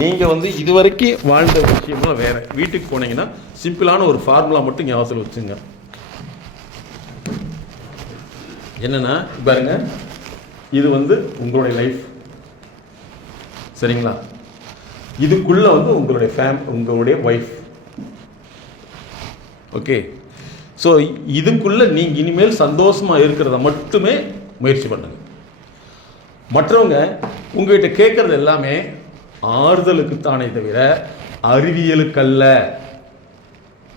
நீங்கள் வந்து இதுவரைக்கும் வாழ்ந்த விஷயம்லாம் வேறு. வீட்டுக்கு போனீங்கன்னா சிம்பிளான ஒரு ஃபார்முலா மட்டும் ஞாபகத்தில் வச்சுங்க. என்னென்னா பாருங்க, இது வந்து உங்களுடைய லைஃப், சரிங்களா? இதுக்குள்ளே வந்து உங்களுடைய உங்களுடைய ஒய்ஃப். ஓகே, ஸோ இதுக்குள்ளே நீங்கள் இனிமேல் சந்தோஷமாக இருக்கிறத மட்டுமே முயற்சி பண்ணுங்க. மற்றவங்க உங்கள்கிட்ட கேட்குறது எல்லாமே ஆறுதலுக்கு தானே தவிர அறிவியலுக்கல்ல.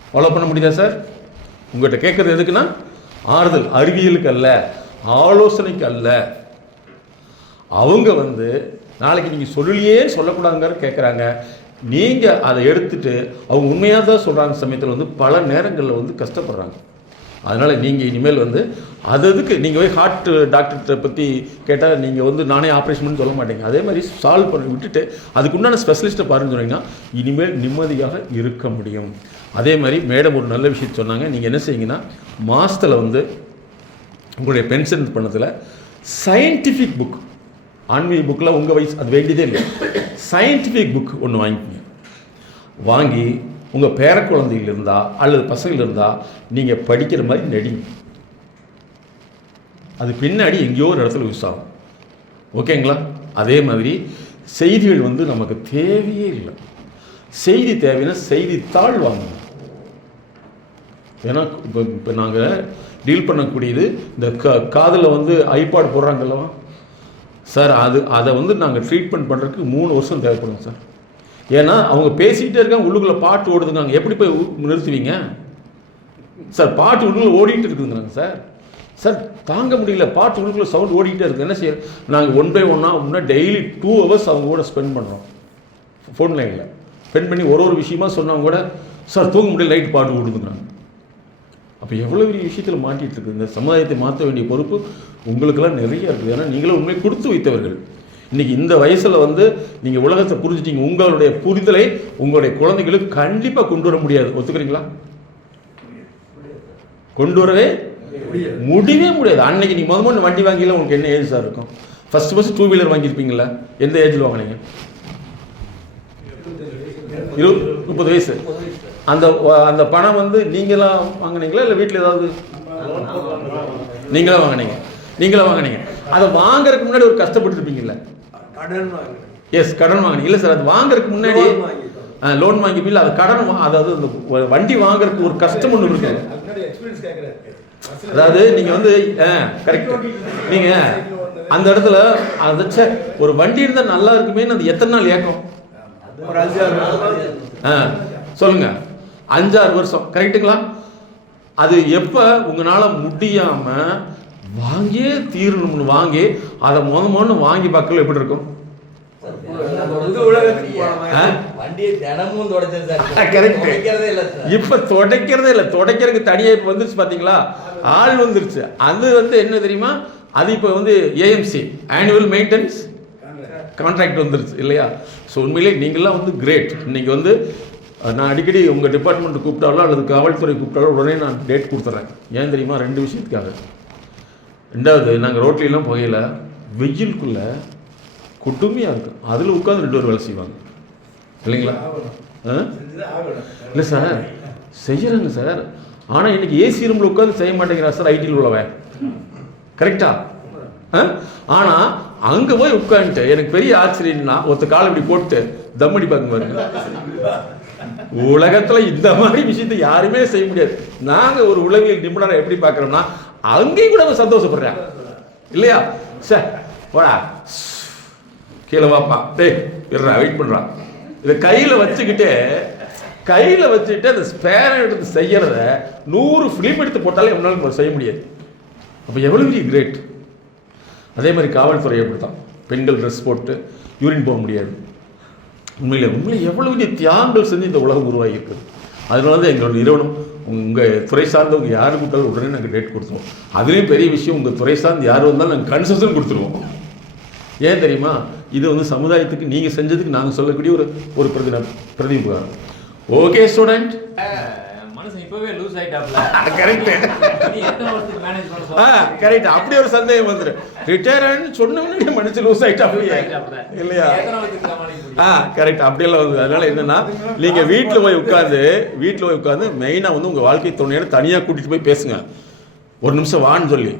ஃபாலோ பண்ண முடியுதா சார்? உங்கள்கிட்ட கேட்குறது எதுக்குன்னா ஆறுதல், அறிவியலுக்கு அல்ல, ஆலோசனைக்கு அல்ல. அவங்க வந்து நாளைக்கு நீங்கள் சொல்லலையே சொல்லக்கூடாதுங்கிற கேட்குறாங்க. நீங்கள் அதை எடுத்துகிட்டு அவங்க உண்மையாக தான் சொல்கிறாங்க சமயத்தில் வந்து பல நேரங்களில் வந்து கஷ்டப்படுறாங்க. அதனால் நீங்கள் இனிமேல் வந்து அதுக்கு நீங்கள் போய் ஹார்ட் டாக்டர்கிட்ட பற்றி கேட்டால் நீங்கள் வந்து நானே ஆப்ரேஷன் பண்ணி சொல்ல மாட்டீங்க. அதே மாதிரி சால்வ் பண்ணி விட்டுட்டு அதுக்குண்டான ஸ்பெஷலிஸ்ட்டை பாருன்னு சொன்னீங்கன்னா இனிமேல் நிம்மதியாக இருக்க முடியும். அதே மாதிரி மேடம் ஒரு நல்ல விஷயத்தை சொன்னாங்க. நீங்கள் என்ன செய்யுங்கன்னா மாதத்தில் வந்து உங்களுடைய பென்ஷன் பண்ணதில் சயின்டிஃபிக் புக், ஆன்மீக புக்கில் உங்கள் வயசு அது வேண்டியதே இல்லை, சயின்டிஃபிக் புக் ஒன்று வாங்கிக்கோங்க. வாங்கி உங்கள் பேர குழந்தைகள் இருந்தால் அல்லது பசங்கள் இருந்தால் நீங்கள் படிக்கிற மாதிரி நடிங்க. அது பின்னாடி எங்கேயோ ஒரு இடத்துல யூஸ் ஆகும். ஓகேங்களா? அதே மாதிரி செய்திகள் வந்து நமக்கு தேவையே இல்லை. செய்தி தேவைன்னா செய்தித்தாள் வாங்கணும். ஏன்னா இப்போ நாங்கள் டீல் பண்ணக்கூடியது இந்த காதில் வந்து ஐபாட் போடுறாங்கல்லவா சார், அதை வந்து நாங்கள் ட்ரீட்மெண்ட் பண்ணுறதுக்கு 3 வருஷம் தேவைப்படுங்க சார். ஏன்னா அவங்க பேசிக்கிட்டே இருக்காங்க, உள்ளுக்குள்ளே பாட்டு ஓடுதுங்க, எப்படி போய் நிறுத்துவீங்க சார்? பாட்டு உள்ளுக்குள்ளே ஓடிக்கிட்டு இருக்குதுங்கிறாங்க சார். சார் தாங்க முடியல, பாட்டு உள்ளுக்குள்ளே சவுண்ட் ஓடிக்கிட்டே இருக்குது. என்ன செய்ய? நாங்கள் 1 by 1 டெய்லி 2 hours அவங்க கூட ஸ்பெண்ட் பண்ணுறோம். ஃபோன் லைனில் ஸ்பெண்ட் பண்ணி ஒரு விஷயமா சொன்னவங்க கூட சார் தூங்க முடியல, லைட் பாட்டு ஓடுதுங்கிறாங்க. அப்போ எவ்வளோ பெரிய விஷயத்தில் மாட்டிகிட்டு இருக்குது. இந்த சமுதாயத்தை மாற்ற வேண்டிய பொறுப்பு உங்களுக்கெல்லாம் நிறைய இருக்குது. ஏன்னா நீங்களும் உண்மையை கொடுத்து வைத்தவர்கள். இன்றைக்கி இந்த வயசில் வந்து நீங்கள் உலகத்தை புரிஞ்சுட்டீங்க. உங்களுடைய புரிதலை உங்களுடைய குழந்தைகளுக்கு கண்டிப்பாக கொண்டு வர முடியாது. ஒத்துக்கிறீங்களா? கொண்டு வரவே முடியவே முடியாது. அன்னைக்கு நீங்கள் முதல்ல வண்டி வாங்கில உங்களுக்கு என்ன ஏஜ் சார் இருக்கும்? ஃபஸ்ட்டு 2 வீலர் வாங்கியிருப்பீங்களா? எந்த ஏஜில் வாங்கினீங்க? 30 வயசு. அந்த பணம் வந்து நீங்களாம் வாங்கினீங்களா இல்லை வீட்டில் ஏதாவது நீங்களா வாங்கினீங்க? அதை வாங்கறதுக்கு முன்னாடி ஒரு கஷ்டப்பட்டுருப்பீங்கல்ல? எஸ், கடன் வாங்கினீங்க. இல்லை சார், அது வாங்கறதுக்கு முன்னாடி லோன் வாங்கிப்பீங்களா? அது கடன், அதாவது அந்த வண்டி வாங்கறதுக்கு ஒரு கஷ்டம் ஒன்று இருக்கு. அதாவது நீங்கள் வந்து கரெக்ட், நீங்கள் அந்த இடத்துல அதை ஒரு வண்டி இருந்தால் நல்லா இருக்குமே, அது எத்தனை நாள் ஏக்கம்? சொல்லுங்க, 5-6 வருஷம். கரெக்டுங்களா? அது எப்போ உங்களால் முடியாமல் வாங்கியே தீரணும்னு வாங்கி அதை முதல்ல வாங்கி பார்க்கல எப்படி இருக்கும்? இப்ப துடைக்கிறதே இல்லை. துடைக்கிறதுக்கு தனியாக இப்போ வந்துருச்சு பார்த்தீங்களா? ஆள் வந்துருச்சு. அது வந்து என்ன தெரியுமா? அது இப்போ வந்து ஏஎம்சி, ஆனுவல் மெயின்டெனன்ஸ் கான்ட்ராக்ட் வந்துருச்சு இல்லையா? ஸோ உண்மையிலே நீங்களாம் வந்து கிரேட். இன்னைக்கு வந்து நான் அடிக்கடி உங்கள் டிபார்ட்மெண்ட் கூப்பிட்டாலோ அல்லது காவல்துறை கூப்பிட்டாலோ உடனே நான் டேட் கொடுத்துட்றேன். ஏன் தெரியுமா? 2 விஷயத்துக்காக. 2வது, நாங்கள் ரோட்லாம் போகையில் வெயிலுக்குள்ளே கொடுமையாக இருக்கும். அதில் உட்காந்து 2 பேர் வேலை செய்வாங்க இல்லைங்களா? இல்லை சார், செய்கிறாங்க சார். ஆனால் இன்னைக்கு ஏசி ரூமில் உட்காந்து செய்ய மாட்டேங்கிறா சார் ஐடியில் உள்ளவன். கரெக்டா? ஆனால் அங்கே போய் உட்காந்துட்டு எனக்கு பெரிய ஆச்சரியம்னா ஒருத்த காலை இப்படி போட்டு தம்மடி பார்க்க பாருங்க. உலகத்தில் இந்த மாதிரி விஷயத்தை யாருமே செய்ய முடியாது. நாங்கள் ஒரு உளவியல் நிபுணரை எப்படி பார்க்குறோம்னா அங்கேயும் கூட சந்தோஷப்படுறேன் இல்லையா? சார் வாடா கீழே வாப்பா, டேய் இருறா, வெயிட் பண்ணுறான். இதை கையில் வச்சுக்கிட்டு அந்த ஸ்பேரை எடுத்து செய்யறத 100 ஃபிலிம் எடுத்து போட்டாலே எவ்வளோ செய்ய முடியாது. அப்போ எவ்வளோ பெரிய கிரேட். அதே மாதிரி காவல்துறை அப்படி தான். பெண்கள் ட்ரெஸ் போட்டு யூரின் போக முடியாது. உண்மையிலே எவ்வளோ பெரிய தியாகங்கள் செஞ்சு இந்த உலகம் உருவாகி இருக்குது. அதனால தான் எங்களோட நிறுவனம் உங்கள் துறை சார்ந்தவங்க யார் கூப்பிட்டாலும் உடனே நாங்கள் டேட் கொடுத்துருவோம். அதுலேயும் பெரிய விஷயம், உங்கள் துறை சார்ந்து யார் வந்தாலும் நாங்கள் கன்செஷன் கொடுத்துருவோம். ஏன் தெரியுமா? இது வந்து சமுதாயத்துக்கு நீங்கள் செஞ்சதுக்கு நாங்கள் சொல்லக்கூடிய ஒரு பிரதிபகாரம். ஓகே ஸ்டூடெண்ட், மனுஷன் இப்பவே லூஸ் ஆயிட்டாப்ல. கரெக்ட். நீ எத்தனை வருஷத்துக்கு மேனேஜ் பண்ண போற? கரெக்ட். அப்படி ஒரு சந்தேகம் வந்துரு. ரிட்டையர் ஆன்னு சொன்ன உடனே மனுஷன் லூஸ் ஆயிட்டாப்ல இல்லையா? எத்தனை வருஷத்துக்கு சமாளிக்க முடியும்? கரெக்ட். அப்படியெல்லாம் வந்து அதனால என்னன்னா நீங்க வீட்டில் போய் உட்காந்து மெயினாக வந்து உங்க வாழ்க்கை துணையோட தனியாக கூட்டிட்டு போய் பேசுங்க. ஒரு நிமிஷம் வான்னு சொல்லி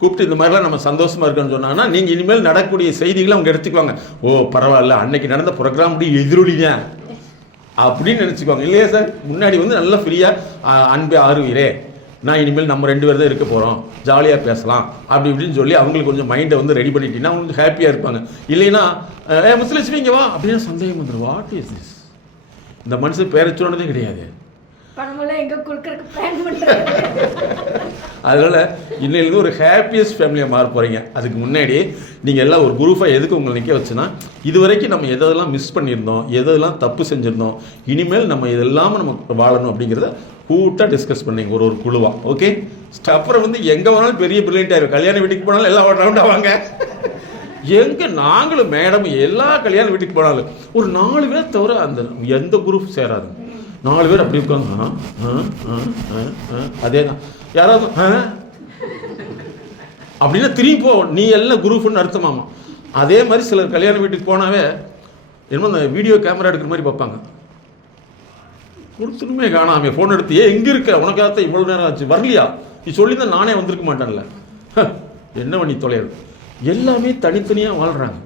கூப்பிட்டு இந்த மாதிரிலாம் நம்ம சந்தோஷமா இருக்கோன்னு சொன்னாங்கன்னா நீங்கள் இனிமேல் நடக்கக்கூடிய செய்திகளை அவங்க எடுத்துக்குவாங்க. ஓ பரவாயில்ல, அன்னைக்கு நடந்த ப்ரோக்ராம் எதிரொலிங்க அப்படின்னு நினச்சிக்குவாங்க இல்லையா சார்? முன்னாடி வந்து நல்லா ஃப்ரீயாக அன்பே ஆறுவீரே, நான் இனிமேல் நம்ம 2 பேர் தான் இருக்க போகிறோம், ஜாலியாக பேசலாம் அப்படி இப்படின்னு சொல்லி அவங்களுக்கு கொஞ்சம் மைண்டை வந்து ரெடி பண்ணிட்டீங்கன்னா அவங்க ஹாப்பியாக இருப்பாங்க. இல்லைன்னா முஸ்லிம்ஸ் இங்கே வா அப்படின்னு சந்தேகம் வந்துடும். What is this? இந்த மனுஷன் பேரை சொன்னதே கிடையாது. அதனால இன்னையிலேருந்து ஒரு ஹாப்பியஸ்ட் ஃபேமிலியாக மாற போகிறீங்க. அதுக்கு முன்னாடி நீங்கள் எல்லாம் ஒரு குரூப்பாக எதுக்கு உங்களை நிற்க வச்சுன்னா, இது வரைக்கும் நம்ம எதெல்லாம் மிஸ் பண்ணியிருந்தோம், எதெல்லாம் தப்பு செஞ்சுருந்தோம், இனிமேல் நம்ம இதெல்லாம் நம்ம வாழணும் அப்படிங்கிறத கூட்டாக டிஸ்கஸ் பண்ணிங்க ஒரு குழுவாக. ஓகே, அப்புறம் வந்து எங்கே போனாலும் பெரிய பிரில்லியன்ட் ஆயிரும். கல்யாண வீட்டுக்கு போனாலும் எல்லாம் ரவுண்ட் ஆவாங்க. எங்கே நாங்களும் மேடம் எல்லா கல்யாண வீட்டுக்கு போனாலும் ஒரு 4 பேர் தவிர அந்த எந்த குரூப் சேராது. 4 பேர் அப்படி உட்காந்து அதே தான் யாராவது அப்படின்னா திரும்பி போ, நீ எல்லாம் குரூப்னு அர்த்தமாமா. அதே மாதிரி சிலர் கல்யாண வீட்டுக்கு போனாவே என்னமோ அந்த வீடியோ கேமரா எடுக்கிற மாதிரி பார்ப்பாங்க. கொடுத்துருமே காணாமே ஃபோன் எடுத்து எங்கே இருக்க, உனக்காகத்தான் இவ்வளோ நேரம் ஆச்சு, வரலையா, நீ சொல்லியிருந்தா நானே வந்திருக்க மாட்டேன்ல. என்ன பண்ணி தொலையாது. எல்லாமே தனித்தனியாக வாழ்கிறாங்க.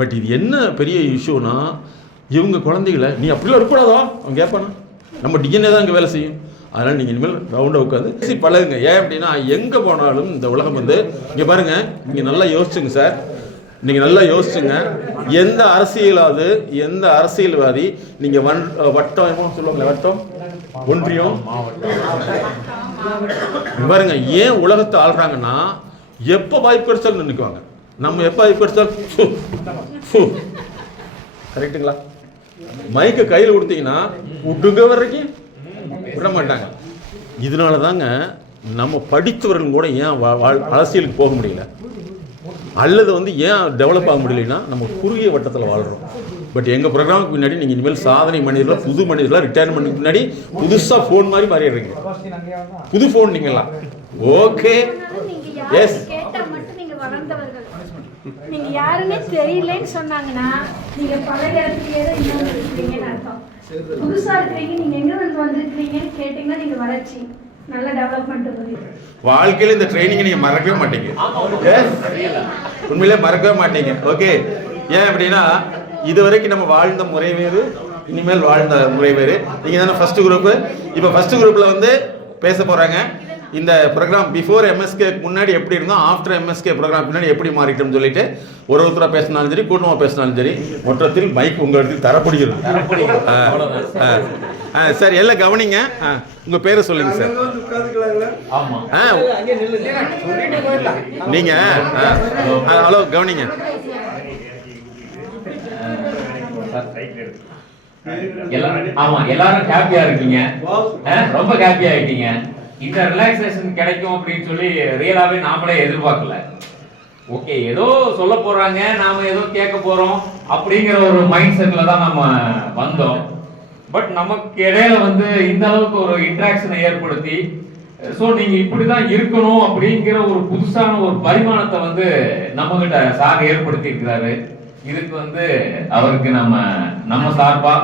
பட் இது என்ன பெரிய இஷ்யூனா, இவங்க குழந்தைகளை நீ அப்படிலாம் இருக்கக்கூடாதா அவன் கேட்பானா? நம்ம டிஎன்ஏ தான் இங்கே வேலை செய்யும். அதனால் நீங்கள் இனிமேல் ரவுண்டாக உட்காந்து பேசி பழகுங்க. ஏன் அப்படின்னா எங்கே போனாலும் இந்த உலகம் வந்து இங்கே பாருங்கள், நீங்கள் நல்லா யோசிச்சுங்க சார், நீங்கள் நல்லா யோசிச்சுங்க. எந்த அரசியல்வாதி நீங்கள் வட்டம் சொல்லுவாங்களே, வட்டம் ஒன்றியம் பாருங்க ஏன் உலகத்தை ஆள்றாங்கன்னா எப்போ வாய்ப்பு கிடைச்சாலும் நினைக்குவாங்க. நம்ம எப்போ வாய்ப்பு கிடைச்சாலும் கரெக்டுங்களா? மைக்கை கையில் கொடுத்தீங்கன்னா விட்டுங்க வரைக்கும் விட மாட்டாங்க. இதனால தாங்க நம்ம படித்தவர்கள் கூட ஏன் அரசியலுக்கு போக முடியல, அல்லது வந்து ஏன் டெவலப் ஆக முடியலன்னா நம்ம குறுகிய வட்டத்தில் வாழ்கிறோம். பட் எங்கள் ப்ரோக்ராமுக்கு முன்னாடி நீங்கள் இனிமேல் சாதனை மனிதர்களாக, புது மனிதர்களாக, ரிட்டையர்மெண்ட்டுக்கு முன்னாடி புதுசாக ஃபோன் மாதிரி மாறிடுறீங்க. புது ஃபோன் நீங்களா? Okay, yes. நீங்க யாருன்னே தெரியலன்னு சொன்னாங்கன்னா நீங்க பழைய இடத்துலயே தான் இன்னும் இருக்கீங்கன்னு அர்த்தம். புதுசா இருக்கீங்க, நீங்க எங்க வந்திருக்கீங்கன்னு கேட்டீங்கன்னா நீங்க வளர்ச்சி நல்ல டெவலப்மெண்ட் இருக்கு. வாழ்க்கையில இந்த ட்ரைனிங் நீங்க மறக்கவே மாட்டீங்க. உண்மையிலே மறக்கவே மாட்டீங்க. ஓகே, ஏன் அப்படின்னா இது வரைக்கும் நம்ம வாழ்ந்த முறை வேறு, இனிமேல் வாழ்ந்த முறை வேறு. நீங்க தானே ஃபர்ஸ்ட் குரூப். இப்போ ஃபர்ஸ்ட் குரூப்ல வந்து பேச போறாங்க. இந்த ப்ரோக்ராம் பிஃபோர் எம்எஸ்கே முன்னாடி எப்படி இருந்தோம், ஆஃப்டர் எம்எஸ்கே ப்ரோக்ராம் பின்னாடி எப்படி மாறிட்டோம்னு சொல்லிட்டு ஒருத்தராக பேசினாலும் சரி, கூட்டமாக பேசினாலும் சரி, மொத்தத்தில் மைக் உங்கள் இடத்துக்கு தரப்படுகிறது. சார் எல்லாம் கவனிங்க. உங்கள் பேரை சொல்லுங்க சார். நீங்கள் ஹலோ கவனிங்க. எல்லாரும் ஹாப்பியா இருக்கீங்க, ரொம்ப ஹாப்பியா ஆயிட்டீங்க. இந்த ரிலாக்ஸேஷன் கிடைக்கும் அப்படின்னு சொல்லி ரியலாவே நாமளே எதிர்பார்க்கல. ஓகே, ஏதோ சொல்ல போறாங்க, நாம ஏதோ கேட்க போறோம் அப்படிங்கிற ஒரு மைண்ட் செட்ல தான் நம்ம வந்தோம். பட் நமக்கு இடையில வந்து இந்த அளவுக்கு ஒரு இன்ட்ராக்ஷனை ஏற்படுத்தி, ஸோ நீங்க இப்படிதான் இருக்கணும் அப்படிங்கிற ஒரு புதுசான ஒரு பரிமாணத்தை வந்து நம்ம கிட்ட சார் ஏற்படுத்தி இருக்கிறாரு. இதுக்கு வந்து அவருக்கு நம்ம சார்பா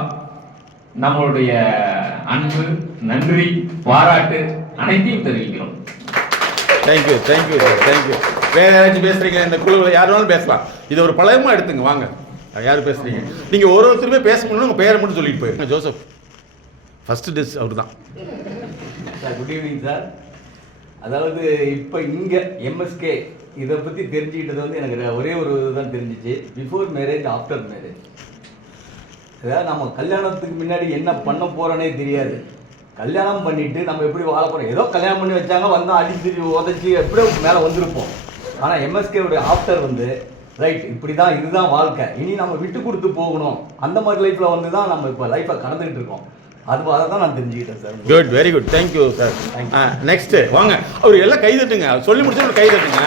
நம்மளுடைய அன்பு, நன்றி, பாராட்டு அனைத்தையும் தெரிவிக்கிறோம். Thank you thank you sir, thank you. வேற யாராச்சும் பேசுறீங்க இந்த குழுவில்? யாருனாலும் பேசலாம். இது ஒரு பழயமா எடுத்துங்க. வாங்க, யார் பேசுறீங்க? நீங்க ஒருத்தருமே பேச முடியும், உங்க பேரை மட்டும் சொல்லிட்டு போயிருங்க. ஜோசப் ஃபர்ஸ்ட் டிஸ் அவர் தான். Sir good evening sir. அதாவது இப்போ இங்கே எம்எஸ்கே இதை பற்றி தெரிஞ்சுக்கிட்டது வந்து எனக்கு ஒரே ஒரு இதுதான் தெரிஞ்சிச்சு. Before marriage, after marriage. அதாவது நம்ம கல்யாணத்துக்கு முன்னாடி என்ன பண்ண போகிறோன்னே தெரியாது. கல்யாணம் பண்ணிட்டு நம்ம எப்படி வாழ போகிறோம், ஏதோ கல்யாணம் பண்ணி வச்சாங்க, வந்தால் அடிச்சு உதச்சி எப்படியோ மேலே வந்திருப்போம். ஆனால் எம்எஸ்கேவுடைய ஆஃப்டர் வந்து ரைட், இப்படி தான், இதுதான் வாழ்க்கை, இனி நம்ம விட்டு கொடுத்து போகணும், அந்த மாதிரி லைஃப்பில் வந்து தான் நம்ம இப்போ லைஃப்பை கடந்துகிட்டு இருக்கோம். அதை தான் நான் தெரிஞ்சுக்கிட்டேன் sir. Good, very good, thank you sir. Next வாங்க, அவர் எல்லாம் கை தட்டுங்க, சொல்லி முடிச்சு ஒரு கை தட்டுங்க.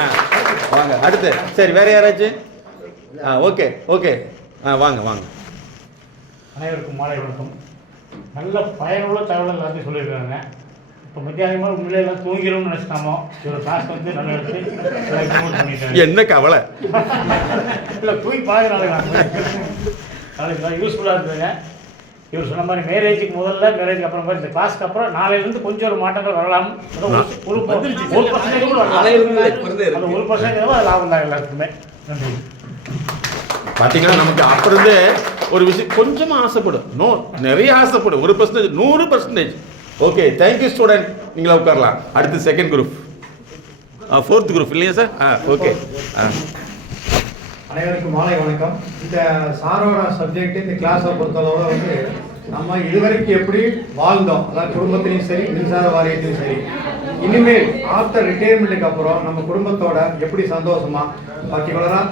வாங்க அடுத்து. சரி, வேற யாராச்சும்? ஓகே ஓகே, வாங்க வாங்க. அனைவருக்கும் மாலை வணக்கம். நல்ல பயனுள்ள தகவல் எல்லாத்தையும் சொல்லியிருக்காங்க. இப்போ மத்தியானமாக உண்மையிலே எல்லாம் தூங்கிடும்னு நினச்சிட்டாமோ இவர் கிளாஸ் வந்து நல்லா எடுத்து பண்ணிட்டாங்க. என்ன கவலை இல்லை தூங்கி பார்க்குறாங்க. நாளைக்கு யூஸ்ஃபுல்லாக இருந்ததுங்க. இவர் சொன்ன மாதிரி மேரேஜுக்கு மேரேஜுக்கு அப்புறம் மாதிரி இந்த கிளாஸ்க்கு அப்புறம் நாளையிலேருந்து கொஞ்சம் ஒரு மாற்றங்கள் வரலாம். ஒரு பர்சன்டேஜ் கூட வரலாம். அந்த 1% அது லாபம் தான் எல்லாத்துக்குமே. நன்றி. பார்த்தீங்கன்னா நமக்கு அப்புறந்தே ஒரு விஷயம் கொஞ்சமாக ஆசைப்படும், நிறைய ஆசைப்படும். 1%, 100%. Okay, thank you student. நீங்களா உட்காரலாம். அடுத்து செகண்ட் குரூப், 4th குரூப் இல்லையா சார்? ஓகே. அனைவருக்கும் மாலை வணக்கம். இந்த சாரோட சப்ஜெக்ட் இந்த கிளாஸை பொறுத்தளவு வந்து நம்ம இதுவரைக்கும் எப்படி வாழ்ந்தோம், அதாவது குடும்பத்திலையும் சரி மின்சார வாரியத்திலையும் சரி, இனிமேல் ஆஃப்டர் ரிட்டையர்மெண்ட்டுக்கு அப்புறம் நம்ம குடும்பத்தோட எப்படி சந்தோஷமா, பர்டிகுலராக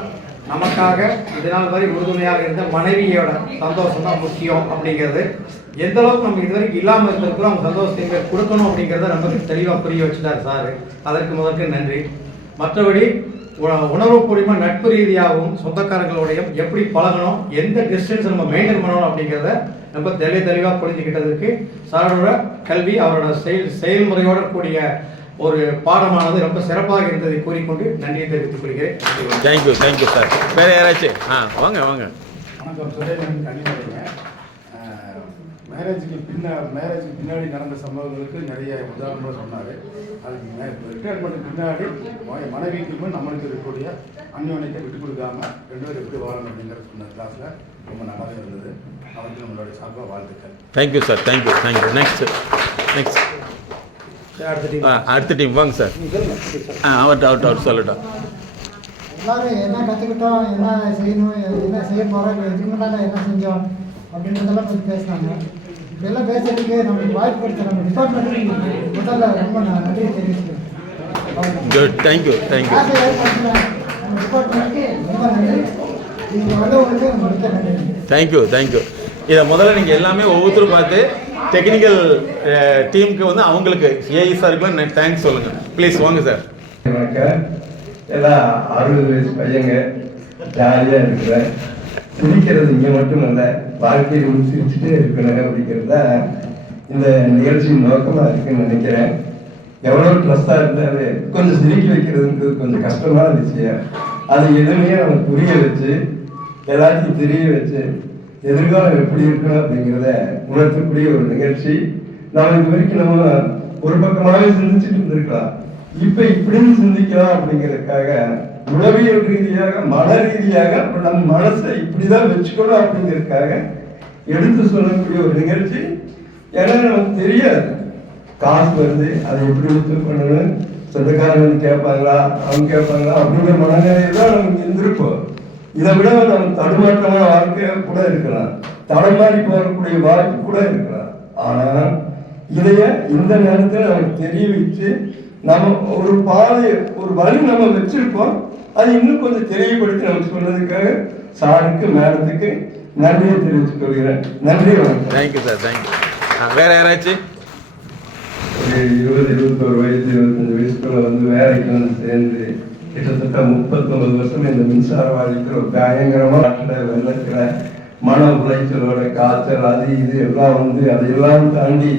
நமக்காக இதனால் வரை உறுதுணையாக இருந்த மனைவியோட சந்தோஷம் தான் முக்கியம் அப்படிங்கிறது, எந்த அளவுக்கு நம்ம இதுவரைக்கும் இல்லாமல் இருக்கிறோம் அவங்க சந்தோஷத்தை கொடுக்கணும் அப்படிங்கிறத நமக்கு தெளிவாக புரிய வச்சுட்டார் சார். அதற்கு முதற்கு நன்றி. மற்றபடி உணர்வுபூர்வமாக நட்பு ரீதியாகவும் சொந்தக்காரங்களோடையும் எப்படி பழகணும், எந்த டிஸ்டன்ஸ் நம்ம மெயின்டைன் பண்ணணும் அப்படிங்கிறத ரொம்ப தெளிவாக புரிஞ்சுக்கிட்டதுக்கு சாரோட கல்வி அவரோட செயல்முறையோட கூடிய ஒரு பாடமானது ரொம்ப சிறப்பாக இருந்ததை கூறிக்கொண்டு நன்றியை தெரிவித்துக் கொள்கிறேன். Thank you sir. வேற யாராச்சும்? வாங்க. வணக்கம். சுரேந்திரன் கனிமொழிங்க. மேரேஜுக்கு பின்னாடி நடந்த சம்பவங்களுக்கு நிறைய உதாரணங்கள் சொன்னார். அதுக்கு ரிட்டையர்மெண்ட்டுக்கு பின்னாடி மனைவிக்குமே நம்மளுக்கு இருக்கக்கூடிய அந்யோன்யத்தை விட்டு கொடுக்காம 2 பேரும் எப்படி வாழணும் அப்படிங்கிறது சொன்ன கிளாஸில் ரொம்ப நல்லாவே இருந்தது. அவருக்கு நம்மளுடைய சார்பாக வாழ்த்துக்கள். Thank you sir. தேங்க்யூ. நெக்ஸ்ட் அடுத்த டீம் வாங்க சார். அவர் சொல்லட்டும். எல்லாரும் என்ன கற்றுக்கிட்டோம், என்ன செய்யணும், என்ன செய்ய போகிறோம், இதுக்கு முன்னாடி என்ன செஞ்சோம் அப்படின்றதெல்லாம் கொஞ்சம் பேசினாங்க. இதெல்லாம் பேசுறதுக்கு நம்மளுக்கு வாய்ப்பு கொடுத்த நம்ம டிபார்ட்மெண்ட்டுக்கு முதல்ல ரொம்ப நன்றி தெரிவிச்சுக்கிறேன். குட். தேங்க்யூ. நம்ம டிபார்ட்மெண்ட்டுக்கு ரொம்ப நன்றி. நீங்கள் வந்து உங்களுக்கு மிக்க நன்றி. தேங்க்யூ. இதை முதல்ல நீங்கள் எல்லாமே ஒவ்வொருத்தரும் பார்த்து டெக்னிக்கல் டீமுக்கு வந்து அவங்களுக்கு ஏஇ சாருக்குலாம் தேங்க்ஸ் சொல்லுங்கள் ப்ளீஸ். வாங்க சார். வணக்கம். எல்லாம் 60 வயசு பையங்க, ஜாலியாக இருக்கிறேன். சிரிக்கிறது இங்கே மட்டும் இல்லை, வாழ்க்கையில் சிரிச்சுட்டே இருக்கணும் அப்படிங்கிறத இந்த நிகழ்ச்சியின் நோக்கமாக இருக்குன்னு நினைக்கிறேன். எவ்வளோ ட்ரெஸ்ஸாக இருந்தாலே கொஞ்சம் சிரிக்க வைக்கிறதுன்றது கொஞ்சம் கஷ்டமான விஷயம். அது எதுவுமே நம்ம புரிய வச்சு எல்லாத்தையும் தெரிய வச்சு எதிர்காலம் எப்படி இருக்கணும் அப்படிங்கிறத உணர்த்தக்கூடிய ஒரு நிகழ்ச்சி. நம்ம இது வரைக்கும் நம்ம ஒரு பக்கமாகவே சிந்திச்சுட்டு இருந்திருக்கலாம், இப்போ இப்படின்னு சிந்திக்கலாம் அப்படிங்கிறதுக்காக உளவியல் ரீதியாக மன ரீதியாக நம்ம மனசை இப்படிதான் வச்சுக்கணும் அப்படிங்கிறதுக்காக எடுத்து சொல்லக்கூடிய ஒரு நிகழ்ச்சி. ஏன்னா நமக்கு தெரியாது காசு வருது, அதை எப்படி உத்தரவு பண்ணணும், சொந்தக்காரங்க கேட்பாங்களா அவங்க கேட்பாங்களா அப்படிங்கிற மனநிலையில் தான் நமக்கு இருந்திருப்போம். இதை விட நம்ம தடுமாற்றமான வாழ்க்கையாக கூட இருக்கலாம், தடமாறி போகக்கூடிய வாய்ப்பு கூட இருக்கலாம். ஆனால் இதைய இந்த நேரத்தில் நமக்கு தெரிய வச்சு நம்ம ஒரு பாதை ஒரு வழி நம்ம வச்சிருப்போம். அது இன்னும் கொஞ்சம் தெரியப்படுத்தி நமக்கு சொன்னதுக்காக சாருக்கு மேடத்துக்கு நன்றியை தெரிவித்துக் கொள்கிறேன். நன்றி, வணக்கம். Thank you sir. தேங்க்யூ. வேற யாராச்சும்? ஒரு 20, 21 வயசு 25 வயசுக்குள்ள வந்து வேலைக்கு வந்து சேர்ந்து கிட்டத்தட்ட 39 வருஷம் இந்த மின்சார வாரியத்தில் ஒரு பயங்கரமான வெள்ளத்தில் மன உளைச்சலோட காய்ச்சல் அது இது எல்லாம் வந்து அதையெல்லாம் தாண்டி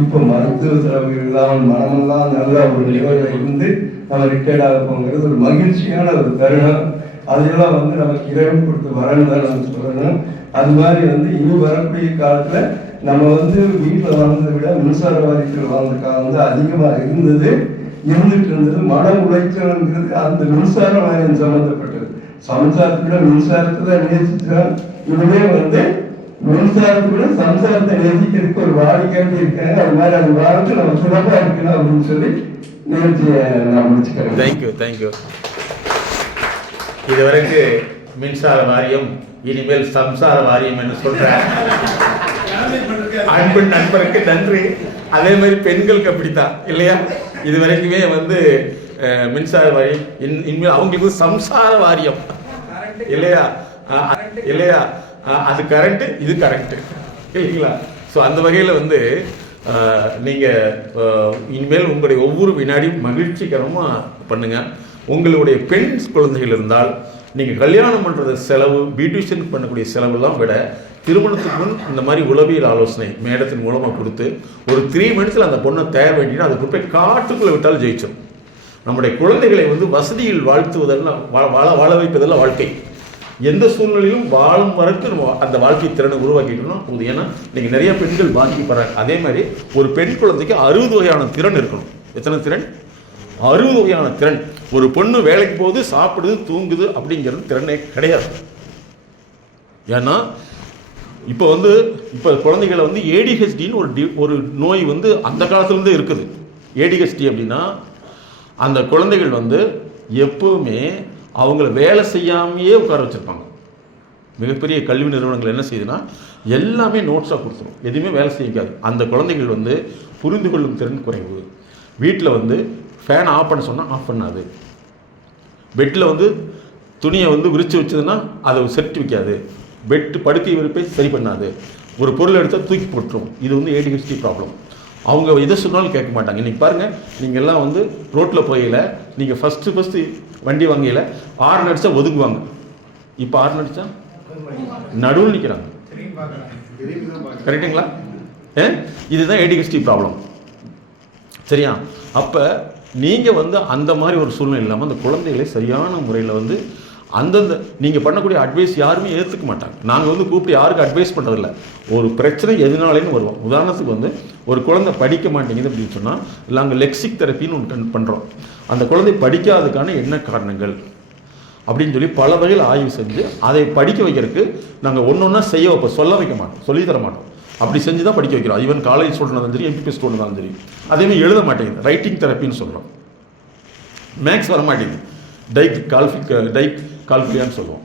இப்போ மருத்துவ செலவுகள் இல்லாமல் மனமெல்லாம் நல்ல ஒரு நிலையில இருந்து நம்ம ரிட்டையர்ட் ஆக போங்கிறது ஒரு மகிழ்ச்சியான ஒரு தருணம். அதெல்லாம் வந்து நமக்கு இறைவன் கொடுத்து வரணும் தான் நம்ம சொல்லணும். அது மாதிரி வந்து இனி வரக்கூடிய காலத்தில் நம்ம வந்து வீட்டில் வாழ்ந்ததை விட மின்சார வாரியத்தில் வாழ்ந்த காலம் வந்து அதிகமாக இருந்துட்டு இருந்தது. மன உளைச்சல்ங்கிறது அந்த மின்சார வாரியம் சம்மந்தப்பட்டது. சம்சாரத்தை விட மின்சாரத்தை தான் நேசிச்சான். இதுவே வந்து மின்சாரத்தை விட சம்சாரத்தை நேசிக்கிறதுக்கு ஒரு வாடிக்கையாட்டி இருக்காங்க. அது மாதிரி அந்த வாரத்தை நம்ம சிறப்பாக இருக்கணும் அப்படின்னு சொல்லி நிகழ்ச்சியை நான் முடிச்சுக்கிறேன். தேங்க்யூ. இதுவரைக்கு மின்சார வாரியம், இனிமேல் சம்சார வாரியம் என்று சொல்றேன். அன்பு நண்பருக்கு நன்றி. அதே மாதிரி பெண்களுக்கு அப்படித்தான் இல்லையா? இது வரைக்குமே வந்து மின்சார வாரியம், இனிமேல் அவங்களுக்கு சம்சார வாரியம் இல்லையா? அது கரண்ட், இது கரண்ட் இல்லைங்களா? ஸோ அந்த வகையில் வந்து நீங்கள் இனிமேல் உங்களுடைய ஒவ்வொரு வினாடியும் மகிழ்ச்சிகரமாக பண்ணுங்கள். உங்களுடைய பெண் குழந்தைகள் இருந்தால் நீங்கள் கல்யாணம் பண்ணுறது செலவு, பியூட்டிஷியன் பண்ணக்கூடிய செலவுலாம் விட திருமணத்துக்கு முன் இந்த மாதிரி உளவியல் ஆலோசனை மேடத்தின் மூலமாக கொடுத்து ஒரு 3 மினிட்ஸில் அந்த பொண்ணை தேவை வேண்டினா அதுக்கு போய் காட்டுக்குள்ளே விட்டாலும் ஜெயிச்சோம். நம்முடைய குழந்தைகளை வந்து வசதியில் வாழ்த்துவதெல்லாம் வாழ வைப்பதெல்லாம் வாழ்க்கை. எந்த சூழ்நிலையிலும் வாழும் வரைக்கும் நம்ம அந்த வாழ்க்கை திறனை உருவாக்கிட்டோம்னா போதும். ஏன்னா நீங்கள் நிறைய பெண்கள் பாதிக்கப்படுறாங்க. அதே மாதிரி ஒரு பெண் குழந்தைக்கு 60 வகையான திறன் இருக்கணும். எத்தனை திறன்? 60 வகையான திறன். ஒரு பொண்ணு வேலைக்கு போகுது, சாப்பிடுது, தூங்குது அப்படிங்கிறது திறனே கிடையாது. ஏன்னா இப்போ குழந்தைகளை வந்து ஏடிஹெச்டின்னு ஒரு நோய் வந்து அந்த காலத்துலேருந்தே இருக்குது. ஏடிஹெச்டி அப்படின்னா அந்த குழந்தைகள் வந்து எப்பவுமே அவங்கள வேலை செய்யாமையே உட்கார வச்சுருப்பாங்க. மிகப்பெரிய கல்வி நிறுவனங்கள் என்ன செய்யுதுன்னா எல்லாமே நோட்ஸாக கொடுத்துரும், எதுவுமே வேலை செய்யாது. அந்த குழந்தைகள் வந்து புரிந்து கொள்ளும் திறன் குறைவு. வீட்டில் வந்து ஃபேன் ஆஃப் பண்ண சொன்னால் ஆஃப் பண்ணாது. பெட்டில் வந்து துணியை வந்து விரித்து வச்சதுன்னா அதை செட்டு வைக்காது. படுக்கை விரிப்பை சரி பண்ணாது. ஒரு பொருள் எடுத்தால் தூக்கி போட்டுரும். இது வந்து ஏடிஹெச்டி ப்ராப்ளம். அவங்க எதை சொன்னாலும் கேட்க மாட்டாங்க. இன்றைக்கி பாருங்கள், நீங்கள் எல்லாம் வந்து ரோட்டில் போகையில் நீங்கள் ஃபஸ்ட்டு வண்டி வாங்கையில் ஆர்ன் அடித்தா ஒதுங்குவாங்க. இப்போ ஆர்ன் அடித்தா நடுவில் நிற்கிறாங்க. கரெக்டுங்களா? இதுதான் ஏடிஹெச்டி ப்ராப்ளம். சரியா? அப்போ நீங்கள் வந்து அந்த மாதிரி ஒரு சூழ்நிலை இல்லாமல் அந்த குழந்தைகளை சரியான முறையில் வந்து அந்தந்த நீங்கள் பண்ணக்கூடிய அட்வைஸ் யாருமே ஏற்றுக்க மாட்டாங்க. நாங்கள் வந்து கூப்பிட்டு யாருக்கும் அட்வைஸ் பண்ணுறதில்ல. ஒரு பிரச்சனை எதுனாலேன்னு வருவோம். உதாரணத்துக்கு வந்து ஒரு குழந்தை படிக்க மாட்டேங்குது அப்படின்னு சொன்னால் நாங்கள் லெக்சிக் தெரப்பின்னு ஒன்று பண்ணுறோம். அந்த குழந்தை படிக்காததுக்கான என்ன காரணங்கள் அப்படின்னு சொல்லி பல வகையில் ஆய்வு செஞ்சு அதை படிக்க வைக்கிறதுக்கு நாங்கள் ஒன்றா செய்ய வைப்போம். சொல்ல வைக்க மாட்டோம், சொல்லித்தர மாட்டோம். அப்படி செஞ்சு தான் படிக்க வைக்கிறோம். ஈவன் காலேஜ் ஸ்டூடெண்ட் இருந்தாலும் சரி, எம்பிபி ஸ்டூடெண்ட் இருந்தாலும் சரி. அதேமாதிரி எழுத மாட்டேங்குது, ரைட்டிங் தெரப்பின்னு சொல்கிறோம். மேக்ஸ் வர மாட்டேங்குது, டைக் கால்குலியான்னு சொல்லுவோம்.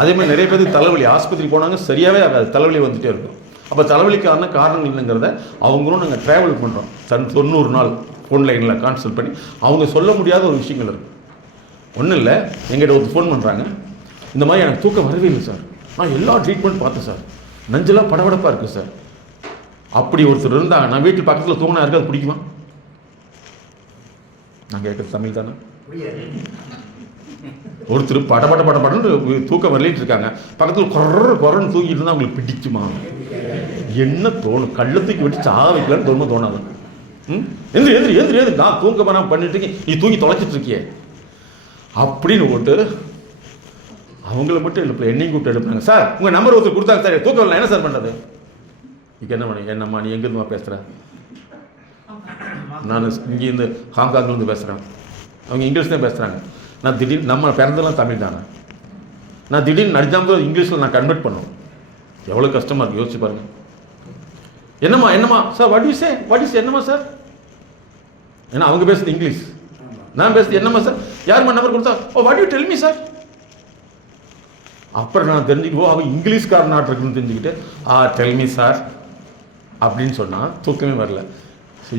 அதே மாதிரி நிறைய பேருக்கு தலைவலி, ஆஸ்பத்திரி போனாங்க சரியாகவே ஆகாது, தலைவலி வந்துகிட்டே இருக்கும். அப்போ தலைவலிக்கான காரணங்கள் என்னங்கிறத அவங்களும் நாங்கள் ட்ராவல் பண்ணுறோம். 90 நாள் ஃபோன்லைனில் கான்சல்ட் பண்ணி அவங்க சொல்ல முடியாத ஒரு விஷயங்கள் இருக்குது. ஒன்றும் இல்லை, எங்கிட்ட ஒரு ஃபோன் பண்ணுறாங்க, இந்த மாதிரி எனக்கு தூக்கம் வரவே இல்லை சார், நான் எல்லா ட்ரீட்மெண்ட் பார்த்தேன் சார், நஞ்செல்லாம் படபடப்பாக இருக்குது சார். அப்படி ஒருத்தர் இருந்தால் நான் வீட்டில் பக்கத்தில் தூங்கினா இருக்கு, அது பிடிக்குமா? நான் கேட்குறது தமிழ் தானே. ஒருத்தர் படன்னு தூக்கம் வரலிட்டு இருக்காங்க, பக்கத்தில் குறன்னு தூங்கிட்டு இருந்தால் அவங்களுக்கு பிடிக்குமா? என்ன தோணும்? கள்ளத்துக்கு விட்டு சாக வைக்கலான்னு தோணாது. எந்திரி எந்திரி எந்திரி எந்திரி, நான் தூங்க வேணாம் பண்ணிட்டு இருக்கேன், நீ தூங்கி தொலைச்சிட்டு இருக்கியே அப்படின்னு போட்டு அவங்கள மட்டும் எழுப்பல, என்னையும் கூப்பிட்டு எழுப்புனாங்க. சார் உங்கள் நம்பர் ஒருத்தர் கொடுத்தாங்க சார், தூக்கம் வரல, என்ன சார் பண்ணுறது? இப்போ என்ன பண்ணி, என்னம்மா நீ எங்கேருந்துமா பேசுகிற? நான் இங்கேருந்து ஹாங்காங்லேருந்து பேசுகிறேன். அவங்க இங்கிலீஷ் தான் பேசுகிறாங்க. நான் திடீர்னு நம்ம பிறந்தெல்லாம் தமிழ் தானே, நான் திடீர்னு நடிச்சாமல் இங்கிலீஷில் நான் கன்வெர்ட் பண்ணோம். எவ்வளோ கஷ்டமாக இருக்குது, யோசிச்சு பாருங்கள். என்னம்மா சார், வாட் யூ சே என்னம்மா சார்? ஏன்னா அவங்க பேசுறது இங்கிலீஷ், நான் பேசுறது என்னம்மா சார்? யாருமா நம்பர் கொடுத்தா? Oh what you tell me sir. அப்புறம் நான் தெரிஞ்சுக்குவோம் அவன் இங்கிலீஷ்காரனாக இருக்குன்னு தெரிஞ்சுக்கிட்டு டெல் மீ சார் அப்படின்னு சொன்னால் தூக்கமே வரல.